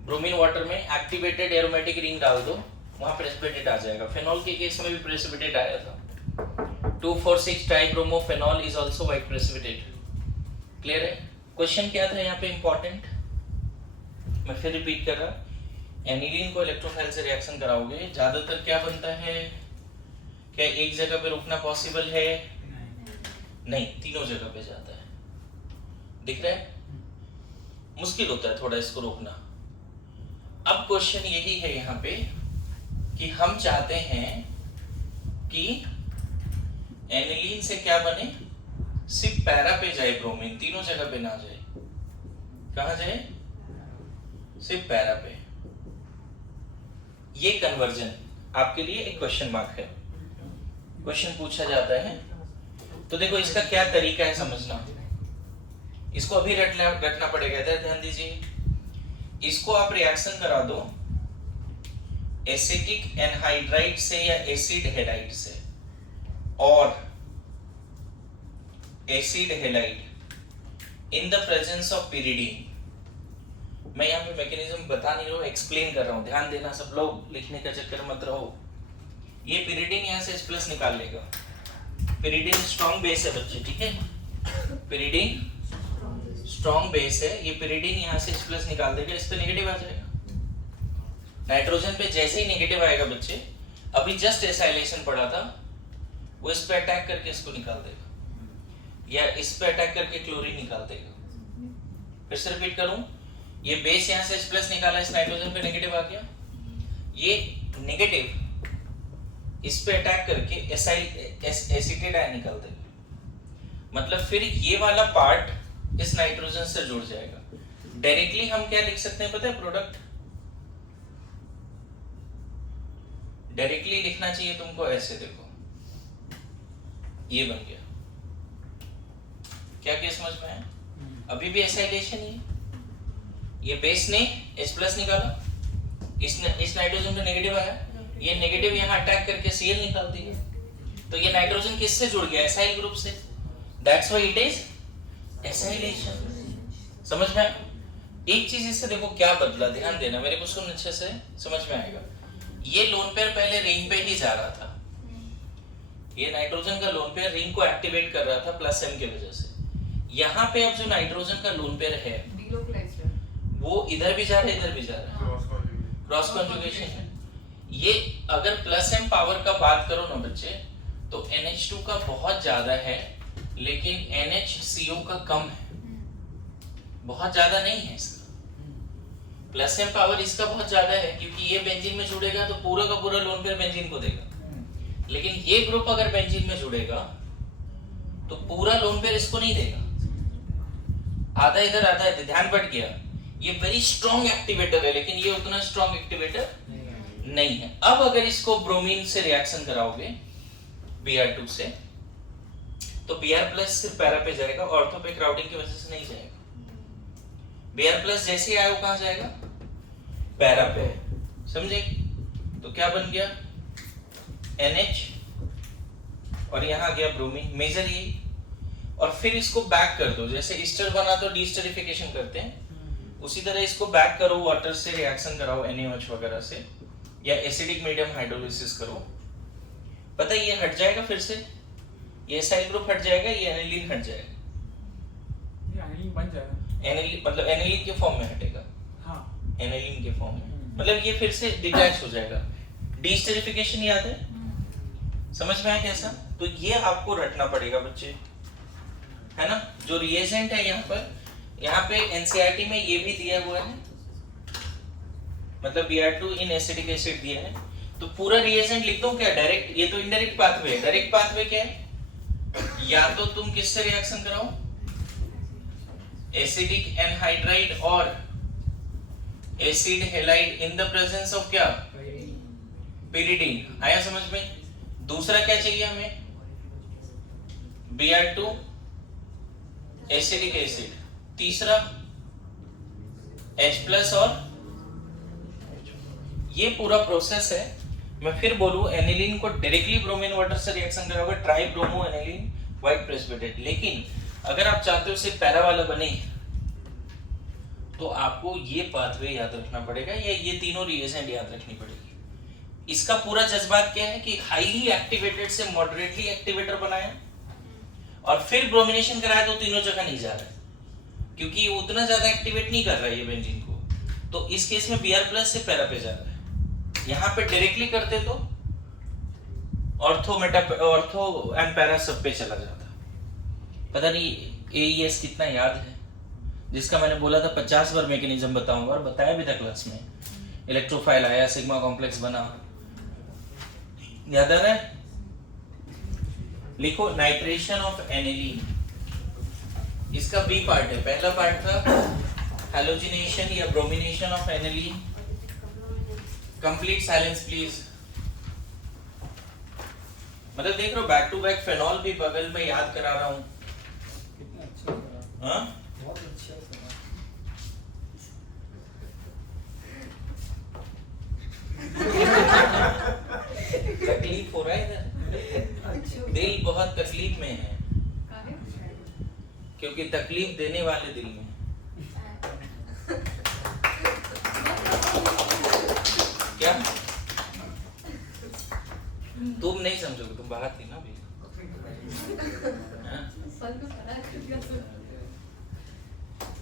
ब्रोमीन वाटर में एक्टिवेटेड एरोमेटिक रिंग डाल दो, वहां प्रेसिपिटेट आ जाएगा। फेनॉल के केस में भी प्रेसिपिटेट आया था। 2,4,6 tribromo phenol is also white precipitate. Clear है? क्वेश्चन क्या था यहाँ पे इंपॉर्टेंट, मैं फिर रिपीट कर रहा, एनिलीन को इलेक्ट्रोफाइल से रिएक्शन कराओगे, ज्यादातर क्या बनता है? क्या एक जगह पे रुकना पॉसिबल है? नहीं, तीनों जगह पे जाता है। दिख रहा है? मुश्किल होता है थोड़ा इसको रोकना। अब क्वेश्चन यही है यहाँ पे कि हम चाहते हैं कि एनिलीन से क्या बने, सिर्फ पैरा पे जाए ब्रोमीन, तीनों जगह पे ना जाए। कहाँ जाए? सिर्फ पैरा पे। ये कन्वर्जन आपके लिए एक क्वेश्चन मार्क है, क्वेश्चन पूछा जाता है। तो देखो इसका क्या तरीका है समझना, इसको अभी रटना पड़ेगा। ध्यान दीजिए, इसको आप रिएक्शन करा दो एसिटिक एनहाइड्राइड से या एसिड हेलाइड से, और acid halide in the presence of pyridine. मैं यहाँ पे मैकेनिज्म बता नहीं रहा हूँ, एक्सप्लेन कर रहा हूँ, ध्यान देना सब लोग, लिखने का चक्कर मत रहो। ये पिरिडीन यहाँ से H+ निकाल लेगा। पिरिडीन स्ट्रॉन्ग बेस है बच्चे, ठीक है? पिरिडीन स्ट्रॉन्ग बेस है, ये पिरिडीन यहाँ से H+ निकाल देगा, इस पे नेगेटिव आ जाएगा। नाइट्रोजन पे जैसे ही नेगेटिव आएगा बच्चे, अभी जस्ट एसाइलेशन पड़ा था, वो इस पे अटैक करके इसको निकाल देगा, या इस पे अटैक करके क्लोरीन निकाल देगा। फिर से रिपीट करूं, ये बेस यहाँ से H+ निकाला, इस नाइट्रोजन पे नेगेटिव आ गया, ये नेगेटिव इस पे अटैक करके एसिटेट आयन निकाल देगा। मतलब फिर ये वाला पार्ट इस नाइट्रोजन से जुड़ जाएगा। डायरेक्टली हम क्या लिख सकते हैं पता है? प्रोडक्ट। डायरेक्टली लिखना चाहिए तुमको ऐसे, देखो ये बन गया। क्या क्या समझ में आया? अभी भी एसाइलेशन ही है। ये बेस ने H+ निकाला, इस नाइट्रोजन पे नेगेटिव आया, ये नेगेटिव यहाँ अटैक करके Cl निकाल दिया, तो ये नाइट्रोजन किससे जुड़ गया? एसाइल ग्रुप से। That's why it is acylation. समझ में आया? एक चीज इससे देखो क्या बदला, ध्यान देना, मेरे को सुन अच्छे से, समझ में आएगा। ये लोन पेयर पहले रिंग पे ही जा रहा था, ये नाइट्रोजन का लोन पेयर रिंग को एक्टिवेट कर रहा था +M की वजह से। यहाँ पे अब जो नाइट्रोजन का लोन पेयर है वो इधर भी जा रहा है, इधर भी जा रहा है, क्रॉस कॉन्जुगेशन है। ये अगर +M पावर का बात करो ना बच्चे, तो NH2 का बहुत ज्यादा है लेकिन NHCO का कम है, बहुत ज्यादा नहीं है इसका। +M पावर इसका बहुत ज्यादा है क्योंकि ये बेंजीन में जुड़ेगा तो पूरा का पूरा लोन पेयर बेंजीन को देगा, लेकिन ये ग्रुप अगर बेंजीन में जुड़ेगा तो पूरा लोन पेयर इसको नहीं देगा, आधा इधर आधा इधर। ध्यान बट गया, ये वेरी स्ट्रॉन्ग एक्टिवेटर है लेकिन ये उतना स्ट्रॉन्ग एक्टिवेटर नहीं है। अब अगर इसको ब्रोमीन से रिएक्शन कराओगे Br2 से, तो Br+ सिर्फ पैरा पे जाएगा, ऑर्थो पे क्राउडिंग की वजह से नहीं जाएगा। Br+ जैसे आया वो कहां जाएगा? पैरा पे। समझे? तो क्या बन गया? NH और यहाँ गया ब्रोमीन, मेजर ये। और फिर इसको बैक कर दो, जैसे ईस्टर बना तो डीस्टरिफिकेशन करते हैं, उसी तरह इसको बैक करो, वाटर से रिएक्शन कराओ NaOH वगैरह से, या एसिडिक मीडियम हाइड्रोलिसिस करो। पता है ये हट जाएगा, फिर से ये एसाइल ग्रुप हट जाएगा, ये एनिलीन हट जाएगा, ये एनिलीन बन जाएगा। एनिलीन मतलब एनिलीन के फॉर्म में हटेगा। हाँ, एनिलीन के फॉर्म में मतलब ये फिर से डिटैच हो जाएगा। डीस्टरिफिकेशन याद है? समझ में आया कैसा? तो ये आपको रटना पड़ेगा बच्चे, है ना, जो रिएजेंट है यहाँ पे एनसीईआरटी में ये भी दिया हुआ है, मतलब Br2 इन एसिडिक एसिड दिया है, तो पूरा रिएजेंट लिख दूं क्या डायरेक्ट? ये तो इनडायरेक्ट पाथवे है, डायरेक्ट पाथवे क्या है? या तो तुम किससे रिएक्शन कराओ, एसिडिक एनहाइड्राइड और acid halide in the presence of क्या, pyridine। आया समझ में? दूसरा क्या चाहिए हमें, Br2 एसिडिक एसिड, तीसरा H+ और ये पूरा प्रोसेस है। मैं फिर बोलूं, एनिलीन को डायरेक्टली ब्रोमीन वाटर से रिएक्शन कराओगे, try bromo aniline white precipitate. लेकिन अगर आप चाहते हो सिर्फ पैरा वाला बने तो आपको ये पाथवे याद रखना पड़ेगा, या ये तीनों रिएजेंट याद रखनी पड़ेगी। इसका पूरा जज्बात क्या है कि हाईली एक्टिवेटेड से मॉडरेटली एक्टिवेटर बनाया और फिर ब्रोमिनेशन कराया तो तीनों जगह नहीं जा रहा है, क्योंकि ये उतना ज्यादा एक्टिवेट नहीं कर रहा है ये बेंजीन को। तो इस केस में Br+ से पैरा पे जा रहा है। यहाँ पे डायरेक्टली करते तो ऑर्थो एंड पैरा सब पे चला जाता। पता नहीं AES कितना याद है, जिसका मैंने बोला था 50 बार मैकेनिज्म बताऊंगा, और बताया भी था क्लास में। इलेक्ट्रोफाइल आया, सिग्मा कॉम्प्लेक्स बना, याद आ रहा है? लिखो नाइट्रेशन ऑफ एनिलीन, इसका बी पार्ट है। पहला पार्ट था हैलोजिनेशन या bromination of aniline. Complete silence please. मतलब देख रहे हो, बैक टू बैक फेनॉल भी बगल में याद करा रहा हूं। कितना अच्छा करा, हाँ बहुत अच्छा करा। तकलीफ हो रहा है इधर, दिल बहुत तकलीफ में है, क्योंकि तकलीफ देने वाले दिल में। क्या तुम नहीं समझोगे, तुम बाहर थी ना अभी। हाँ?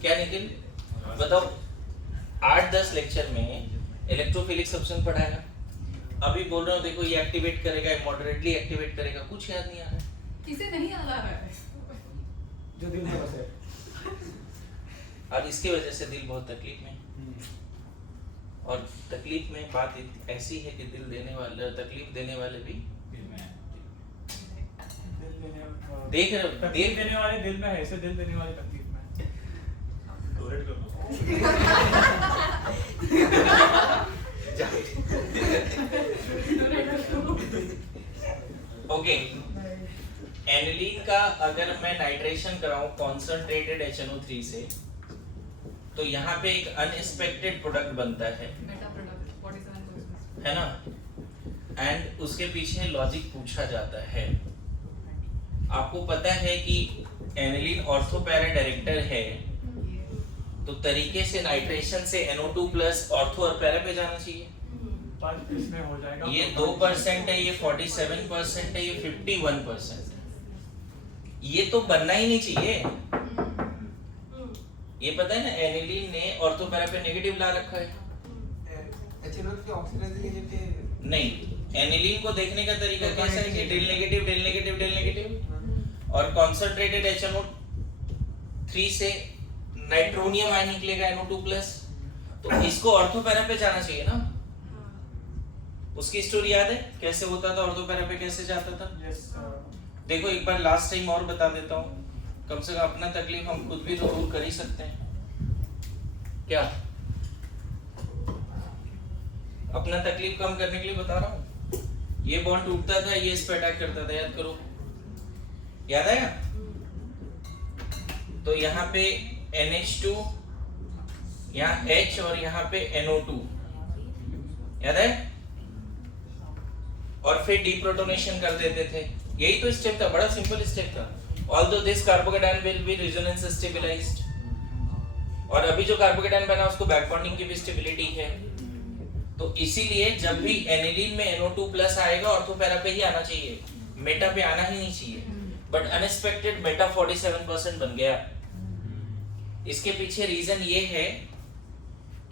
क्या निखिल बताओ, 8-10 लेक्चर में इलेक्ट्रोफिलिक सब्सटेंस पढ़ाया, अभी बोल रहा हूँ देखो ये एक्टिवेट करेगा, मॉडरेटली एक्टिवेट करेगा, कुछ याद नहीं आ रहा है। किसे नहीं याद आ रहा है? जो दिल में बसे। और इसकी वजह से दिल बहुत तकलीफ में, और तकलीफ में बात ऐसी है कि दिल देने वाले, तकलीफ देने वाले भी देख रहे हो, तकलीफ देने वाले दिल में है, ऐसे दिल देने वाले तकलीफ में। डोनेट कर दो। ओके, एनिलीन का अगर मैं नाइट्रेशन कराऊं कॉन्संट्रेटेड HNO3 से, तो यहाँ पे एक अनएक्सपेक्टेड प्रोडक्ट बनता है, मेटा प्रोडक्ट 47% है ना, एंड उसके पीछे लॉजिक पूछा जाता है। आपको पता है कि एनिलीन ऑर्थो पैरा डायरेक्टर है, तो तरीके से नाइट्रेशन से NO2+ ऑर्थो और पैरा पे जाना चाहिए। इसमें हो जाएगा। ये 2% है, ये 47% है, ये 51%। ये तो बनना ही नहीं चाहिए। ये पता है ना, एनिलीन ने ऑर्थो पैरा पे नेगेटिव ला रखा है। HNO3 ऑक्सीडाइजिंग एजेंट है। नहीं, एनिलीन को देखने का तरीका कैसा है कि del negative del negative del negative, और कॉन्संट्रेटेड HNO3 से नाइट्रोनियम आयन निकलेगा NO2+, तो इसको ऑर्थो पैरा पे जाना चाहिए ना। उसकी स्टोरी याद है कैसे होता था, ऑर्थो पैरा पे कैसे जाता था? यस देखो एक बार लास्ट टाइम और बता देता हूँ, कम से कम अपना तकलीफ हम खुद भी तो दूर कर ही सकते हैं। क्या अपना तकलीफ कम करने के लिए बता रहा हूँ। ये बॉन्ड टूटता था, ये इस पे अटैक करता था, याद करो, याद आया? तो यहाँ पे NH2, यहाँ H और यहाँ पे NO2, याद है? और फिर डीप्रोटोनेशन कर देते थे। यही तो स्टेप था, बड़ा सिंपल स्टेप था। Although this carbocation will be resonance stabilized, और अभी जो कार्बोकेटायन बना उसको बैक बॉन्डिंग की भी स्टेबिलिटी है। तो इसीलिए जब भी एनिलीन में NO2+ आएगा ऑर्थो पैरा पे ही आना चाहिए, मेटा पे आना ही नहीं चाहिए। बट अनएक्सपेक्टेड मेटा 47% बन गया। इसके पीछे रीजन ये है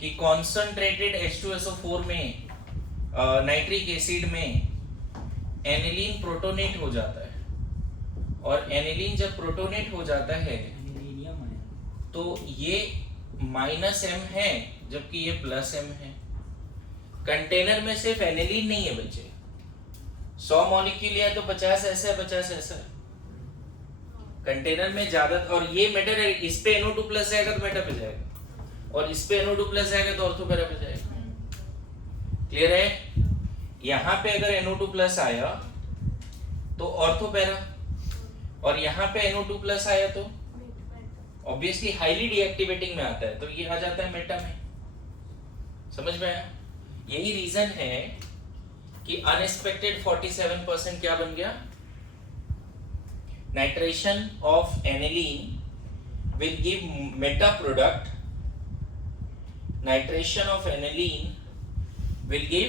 कि कॉन्संट्रेटेड H2SO4 में नाइट्रिक एसिड में एनिलीन प्रोटोनेट हो जाता है और एनिलीन जब प्रोटोनेट हो जाता है तो ये -m है जबकि ये +m है। कंटेनर में सिर्फ एनिलीन नहीं है बच्चे, 100 मॉलिक्यूल है तो 50 ऐसा है 50 ऐसा है। कंटेनर में ज्यादा, और ये मेटर है, इस पे NO2+ जाएगा तो मेटा पे जाएगा, और इस पे NO2+ जाएगा तो ऑर्थो पैरा पे जाएगा। क्लियर है? यहाँ पे अगर NO2+ आया तो ऑर्थो पैरा, और यहाँ पे NO2+ आया तो ऑब्वियसली हाईली डीएक्टिवेटिंग में आता है, तो ये आ जाता है मेटा में। समझ में आया? यही रीजन है कि अनएक्सपेक्टेड 47% क्या बन गया? Nitration of aniline will give Meta product, nitration of aniline will give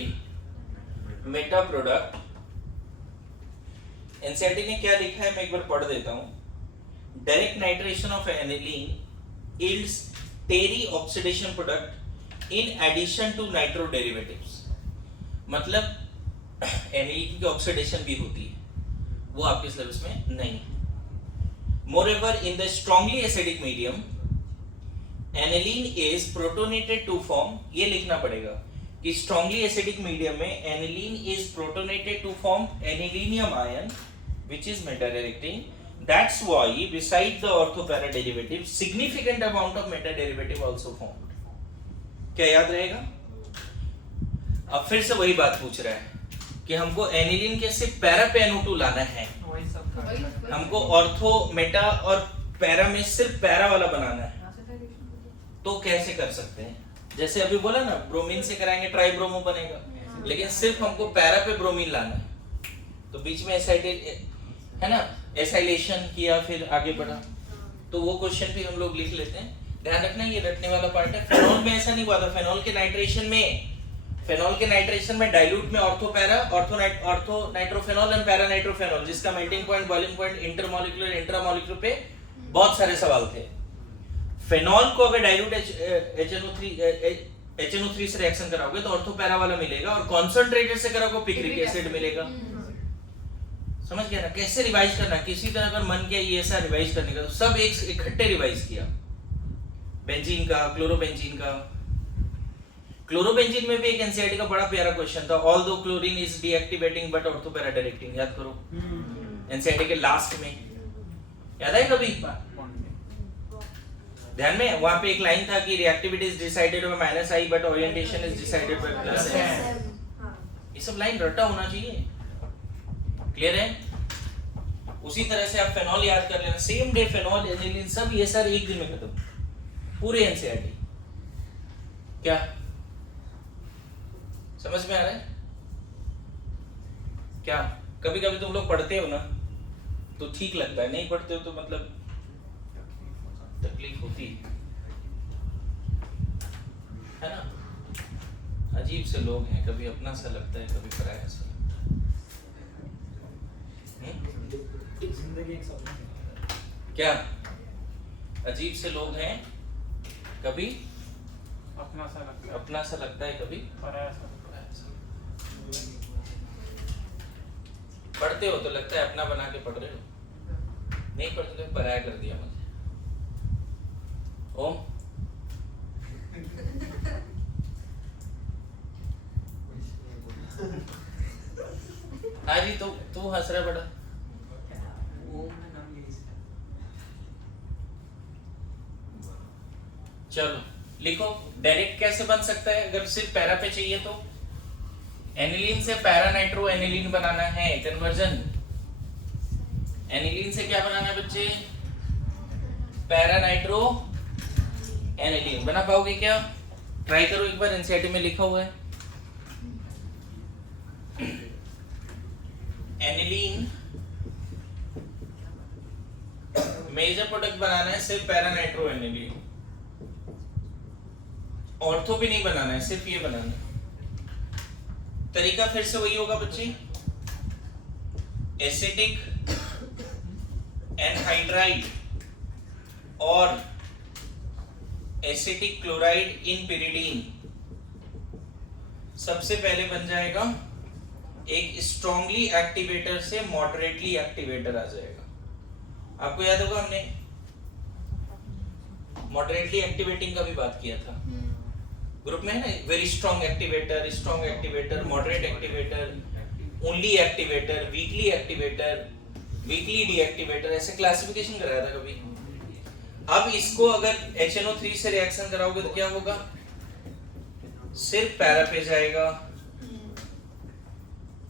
Meta product. NCERT ने क्या लिखा है मैं एक बार पढ़ देता हूं। Direct nitration of aniline yields terry oxidation product in addition to nitro derivatives। मतलब एनिलीन की ऑक्सीडेशन भी होती है, वो आपके सिलेबस में नहीं है। Moreover, in the strongly acidic medium, aniline is protonated to form, ये लिखना पड़ेगा कि strongly acidic medium में aniline is protonated to form anilinium ion, which is meta-directing. That's why, beside the ortho-para derivative, significant amount of meta-derivative also formed. क्या याद रहेगा? अब फिर से वही बात पूछ रहा है कि हमको एनिलीन के सिर्फ पैरा पे NO2 लाना है, हमको ऑर्थो मेटा और पैरा में सिर्फ पैरा वाला बनाना है, तो कैसे कर सकते हैं? जैसे अभी बोला ना, ब्रोमीन से कराएंगे ट्राइब्रोमो बनेगा, लेकिन सिर्फ हमको पैरा पे ब्रोमीन लाना है, तो बीच में है ना, एसाइलेशन किया फिर आगे बढ़ा, तो वो क्वेश्चन भी हम लोग लिख लेते हैं। ध्यान रखना ये रटने वाला पार्ट है। फेनॉल में ऐसा नहीं हुआ था, फेनॉल के नाइट्रेशन में डाइल्यूट में ortho para, ortho nitrophenol and para nitrophenol, जिसका melting point, boiling point, intermolecular intramolecular पे बहुत सारे सवाल थे। फेनॉल को अगर डाइल्यूट HNO3 से रिएक्शन कराओगे तो ऑर्थो पैरा वाला मिलेगा, और कॉन्संट्रेटेड से कराओगे पिक्रिक एसिड मिलेगा। समझ गया ना कैसे रिवाइज करना? किसी तरह अगर मन किया ये ऐसा रिवाइज करने का, तो सब एक इकट्ठे रिवाइज किया। बेंजीन का, क्लोरोबेंजीन का, क्लोरोबेंजीन में भी एक एनसीईआरटी का बड़ा प्यारा क्वेश्चन था, ऑल दो chlorine is deactivating but ortho para directing. याद करो एनसीईआरटी के लास्ट में, याद है कभी? ध्यान में, वहां पे एक लाइन था कि reactivity is decided by -I but orientation is decided by +M। ये सब लाइन रटा होना चाहिए। क्लियर है? उसी तरह से आप फेनॉल याद कर लेना, सेम डे फेनॉल, एनिलीन, सब ये सर एक दिन में खत्म, पूरे एनसीईआरटी। क्या समझ में आ रहा है? क्या कभी कभी तुम लोग पढ़ते हो ना तो ठीक लगता है, नहीं पढ़ते हो तो मतलब तकलीफ होती है ना। अजीब से लोग हैं, कभी अपना सा लगता है, कभी पराया सा। जिंदगी एक सपना है। क्या अजीब से लोग हैं, कभी अपना सा लगता है, कभी पराया सा। पढ़ते हो तो लगता है अपना बना के पढ़ रहे हो, नहीं पढ़ते तो पराया कर दिया मुझे। ओम हाँ जी, तो तू हंस रहा बड़ा। चलो लिखो, डायरेक्ट कैसे बन सकता है अगर सिर्फ पैरा पे चाहिए तो? एनिलीन से पैरा नाइट्रो एनिलीन बनाना है, कन्वर्जन। एनिलीन से क्या बनाना है बच्चे? Para nitro aniline. बना पाओगे क्या? ट्राई करो एक बार, एनसीईआरटी में लिखा हुआ है। एनिलीन मेजर प्रोडक्ट बनाना है सिर्फ पैरा नाइट्रो एनिलीन, ऑर्थो भी नहीं बनाना है, सिर्फ ये बनाना है। तरीका फिर से वही होगा बच्चे, एसिटिक एनहाइड्राइड और एसिटिक क्लोराइड इन पिरिडीन। सबसे पहले बन जाएगा एक स्ट्रांगली एक्टिवेटर से मॉडरेटली एक्टिवेटर आ जाएगा। आपको याद होगा हमने मॉडरेटली एक्टिवेटिंग का भी बात किया था ग्रुप में, है ना, very strong activator, moderate activator, only activator, weakly deactivator, ऐसे क्लासिफिकेशन कराया था कभी। अब इसको अगर HNO3 से रिएक्शन कराओगे तो क्या होगा, सिर्फ पैरा पे जाएगा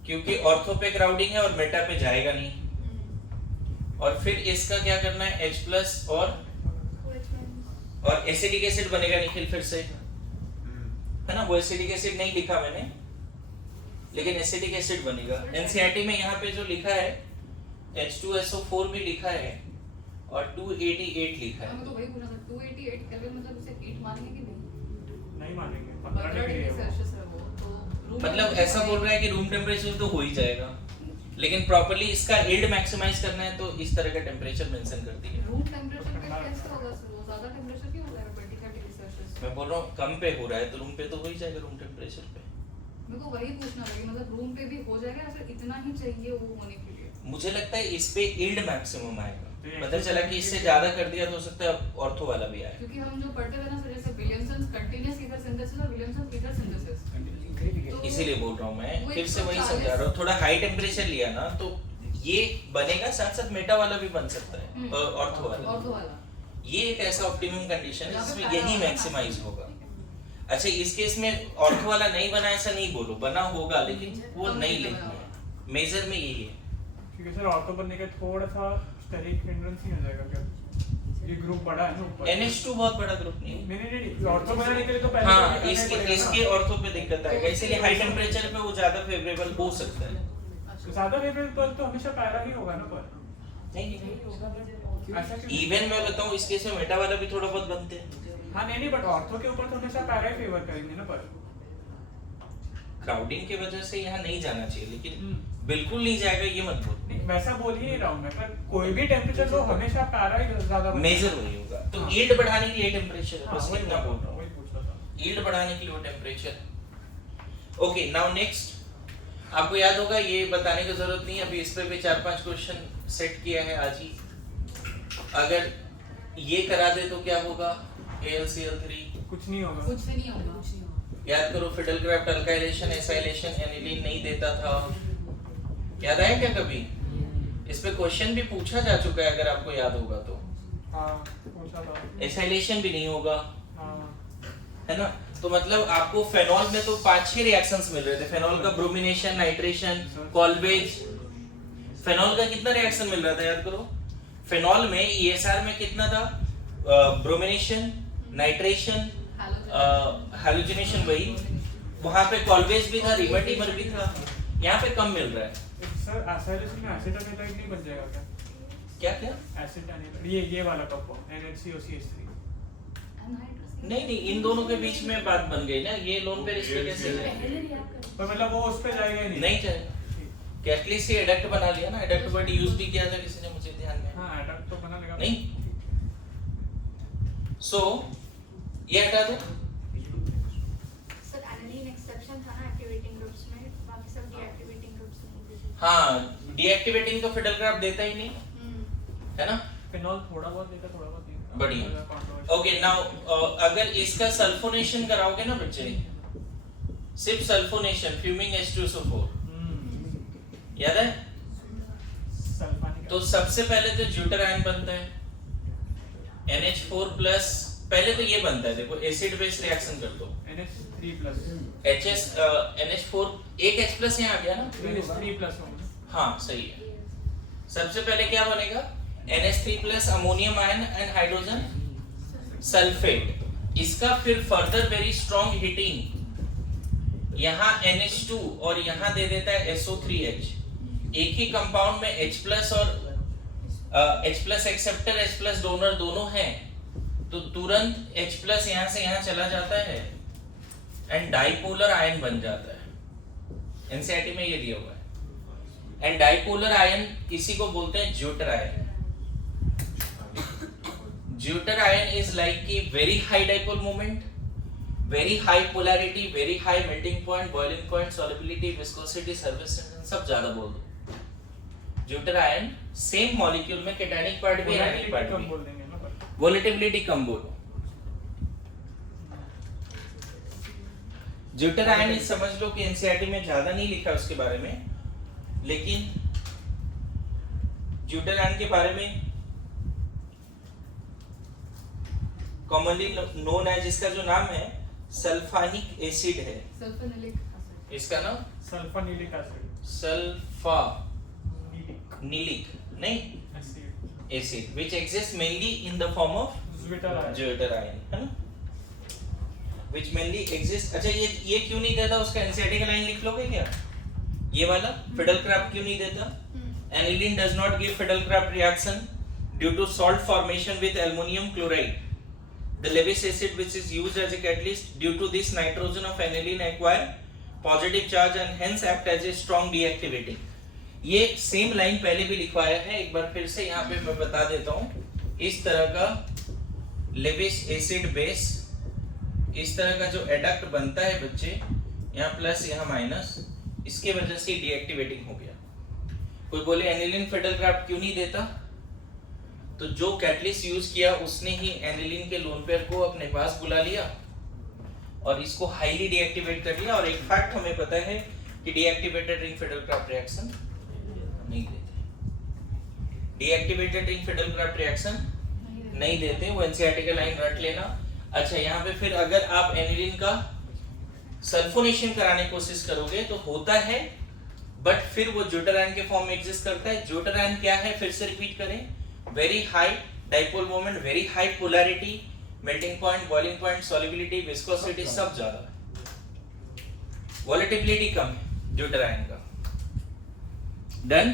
क्योंकि ऑर्थो पे क्राउडिंग है और मेटा पे जाएगा नहीं, और फिर इसका क्या करना है, H+ और एसिडिक एसिड बनेगा निखिल फिर से, है ना। वो एसिडिक एसिड नहीं लिखा मैंने, लेकिन एसिडिक एसिड बनेगा। एनसीईआरटी में यहाँ पे जो लिखा है H2SO4 भी लिखा है और 288 लिखा है। हमें तो वही पूछना था, 288 केल्विन मतलब उसे हीट मानेंगे कि नहीं? नहीं मानेंगे, 15 डिग्री सेल्सियस है वो, तो रूम मतलब ऐसा बोल रहा है कि रूम टेम्परेचर तो हो ही जाएगा, लेकिन प्रॉपर्ली इसका यील्ड मैक्सिमाइज करना है तो इस तरह का टेम्परेचर मेंशन करती है। रूम टेम्परेचर पे कैसे होगा सर? वो ज्यादा टेम्परेचर क्यों हो जाएगा 25 डिग्री सेल्सियस? मैं बोल रहा हूँ कम पे हो रहा है तो रूम पे तो हो ही जाएगा, रूम टेम्परेचर पे। मेरे को वही पूछना था कि मतलब रूम पे भी हो जाएगा या फिर इतना ही चाहिए वो होने के लिए? मुझे लगता है इस पे यील्ड मैक्सिमम आएगा, पता चला कि इससे ज्यादा कर दिया तो हो सकता है ऑर्थो वाला भी आए। क्योंकि हम जो पढ़ते थे ना सर, जैसे विलियमसन कंटीन्यूअस ईथर सिंथेसिस और विलियमसन ईथर सिंथेसिस, इसीलिए बोल रहा हूँ मैं, वो फिर से वही 140 समझा रहा हूँ। थोड़ा हाई टेम्परेचर लिया ना तो ये बनेगा, साथ साथ मेटा वाला भी बन सकता है, ऑर्थो वाला। ये एक ऐसा ऑप्टिमम कंडीशन है जिसमें यही मैक्सिमाइज होगा। अच्छा, इस केस में ऑर्थो वाला नहीं बना, ऐसा नहीं बोलो, बना होगा लेकिन वो नहीं लिखना है, मेजर में यही है। क्योंकि सर ऑर्थो बनने का थोड़ा सा स्टेरिक हिंड्रेंस ही हो जाएगा क्या? ये ग्रुप बड़ा है ना ऊपर। NH2 बहुत बड़ा ग्रुप नहीं है। नहीं ऑर्थो बनाने के लिए तो पहले हाँ, इसके ऑर्थो पे दिक्कत आएगा, इसीलिए हाई टेम्परेचर पे वो ज्यादा फेवरेबल हो सकता है। ज्यादा फेवरेबल तो हमेशा पैरा ही होगा ना, पर नहीं, ऐसा क्यों? इवन मैं बताऊं इस केस में मेटा वाला भी थोड़ा बहुत बनते हैं। हाँ नहीं बट ऑर्थो के ऊपर तो हमेशा पैरा ही फेवर करेंगे ना, पर क्राउडिंग की वजह से यहाँ नहीं जाना चाहिए, लेकिन बिल्कुल नहीं जाएगा ये मत बोल। नहीं वैसा बोल ही रहा हूँ मैं, पर कोई भी टेम्परेचर तो हमेशा पैरा ही ज्यादा मेजर वही होगा, तो हाँ। यील्ड बढ़ाने के लिए टेम्परेचर है, बस वही इतना बोल रहा हूँ, वही पूछ रहा था। यील्ड बढ़ाने के लिए वो टेम्परेचर। ओके, नाउ नेक्स्ट, आपको याद होगा, ये बताने की जरूरत नहीं, अभी इस पे भी 4-5 क्वेश्चन सेट किया है आज ही। अगर ये करा दे तो क्या होगा, AlCl3 कुछ नहीं होगा, कुछ से नहीं होगा। याद करो, फिडलक्राफ्ट अल्काइलेशन, एसाइलेशन, एनिलीन नहीं देता था, याद आया क्या कभी? इस पे क्वेश्चन भी पूछा जा चुका है अगर आपको याद होगा तो। हाँ पूछा था। एसाइलेशन भी नहीं होगा, हाँ है ना। तो मतलब आपको फेनॉल में तो 5-6 रिएक्शंस मिल रहे थे, फेनॉल का ब्रोमिनेशन, नाइट्रेशन, कॉल्वेज। फेनॉल का कितना रिएक्शन मिल रहा था याद करो, फेनॉल में ESR में कितना था, ब्रोमिनेशन, नाइट्रेशन, हैलोजिनेशन, वही वहां पे कॉल्वेज भी था, रिवर्टिमर भी था, यहाँ पे कम मिल रहा है। सर एसाइलेशन में एसिड एनालाइड नहीं बन जाएगा क्या? क्या एसिड एनालाइड ये वाला कंपाउंड NHCOCH3। नहीं, इन दोनों के बीच में बात बन गई ना, ये लोन पे रिश्ते कैसे है? पर मतलब वो उस पे जाएगा ही नहीं जाएगा, कैटलिस्ट से एडक्ट बना लिया ना, एडक्ट वर्ड यूज भी किया था किसी ने, मुझे ध्यान में हाँ एडक्ट तो बना लेगा नहीं। सो ये हटा दो। सर एनालिन एक्सेप्शन था ना एक्टिवेटिंग ग्रुप्स में, बाकी सब डीएक्टिवेटिंग ग्रुप्स में। हाँ, डीएक्टिवेटिंग तो फिडलक्राफ्ट देता ही नहीं, है ना। फिनॉल थोड़ा बहुत देता, थोड़ा बहुत नहीं। बढ़िया। ओके, नाउ अगर इसका सल्फोनेशन कराओगे ना बच्चे, सिर्फ सल्फोनेशन, फ्यूमिंग H2SO4, याद है? तो सबसे पहले तो ज्यूटर आयन बनता है, NH4+, पहले तो ये बनता है, देखो एसिड बेस रिएक्शन कर दो, NH3+, NH4, एक H+ यहाँ आ गया ना, NH3+ होगा। हाँ सही है। सबसे पहले क्या बनेगा, NH3+ ammonium ion and hydrogen sulphate. इसका फिर फर्दर वेरी स्ट्रॉन्ग हीटिंग, यहाँ NH2 और यहाँ दे देता है SO3H। एक ही कंपाउंड में H+ और H+ एक्सेप्टर, H+ डोनर दोनों हैं, तो तुरंत H+ यहाँ से यहाँ चला जाता है एंड डाइपोलर आयन बन जाता है। एनसीईआरटी में ये दिया हुआ है। एंड डाइपोलर आयन इसी को बोलते हैं zwitter ion. Zwitter ion is like की very high dipole moment, very high polarity, very high melting point, boiling point, solubility, viscosity, surface tension, सब ज्यादा बोल दो। ज्यूटर आयन सेम मॉलिक्यूल में कैटायनिक पार्ट भी आयनिक पार्ट कम भी, बोल देंगे ना पर वोलेटिलिटी कम बोलो। ज्यूटर आयन इस समझ लो कि एनसीईआरटी में ज्यादा नहीं लिखा उसके बारे में, लेकिन ज्यूटर आयन के बारे में कॉमनली नोन है, जिसका जो नाम है सल्फानिक एसिड है। सल्फोनिलिक एसिड। इसका नाम सल्फोनिलिक एसिड सल्फानिलिक नहीं acid which exists mainly in the form of zwitter ion, है ना, which mainly exists। अच्छा ये क्यों नहीं देता, उसका एनसीईआरटी का लाइन लिख लोगे क्या, ये वाला फिडलक्राफ्ट क्यों नहीं देता? Aniline does not give Fidelcraft reaction due to salt formation with aluminum chloride. The Lewis acid, which is used as a catalyst, due to this nitrogen of aniline acquire positive charge and hence act as a strong deactivating। ये same line पहले भी लिखवाया है, एक बार फिर से यहाँ पे मैं बता देता हूँ। इस तरह का लेविस एसिड बेस, इस तरह का जो एडक्ट बनता है बच्चे, यहाँ प्लस यहाँ माइनस, इसके वजह से डीएक्टिवेटिंग हो गया। कोई बोले एनिलीन फिडलक्राफ्ट क्यों नहीं देता, तो जो कैटलिस्ट यूज किया उसने ही एनिलीन के लोन पेयर को अपने पास बुला लिया और इसको हाईली डीएक्टिवेट कर लिया। और एक फैक्ट हमें पता है कि डीएक्टिवेटेड रिंग फिडलक्राफ्ट रिएक्शन नहीं देते, डीएक्टिवेटेड रिंग फिडलक्राफ्ट रिएक्शन नहीं देते, वो एनसीईआरटी का लाइन रट लेना। अच्छा यहाँ पे फिर अगर आप एनिलीन का सल्फोनेशन कराने की कोशिश करोगे तो होता है, बट फिर वो ज्यूटर आयन के फॉर्म में एग्जिस्ट करता है। ज्यूटर आयन क्या है, फिर से रिपीट करें, very high dipole moment, very high polarity, melting point, boiling point, solubility, viscosity सब ज्यादा, वोलेटिलिटी कम है ज्यूटर आयन का। डन।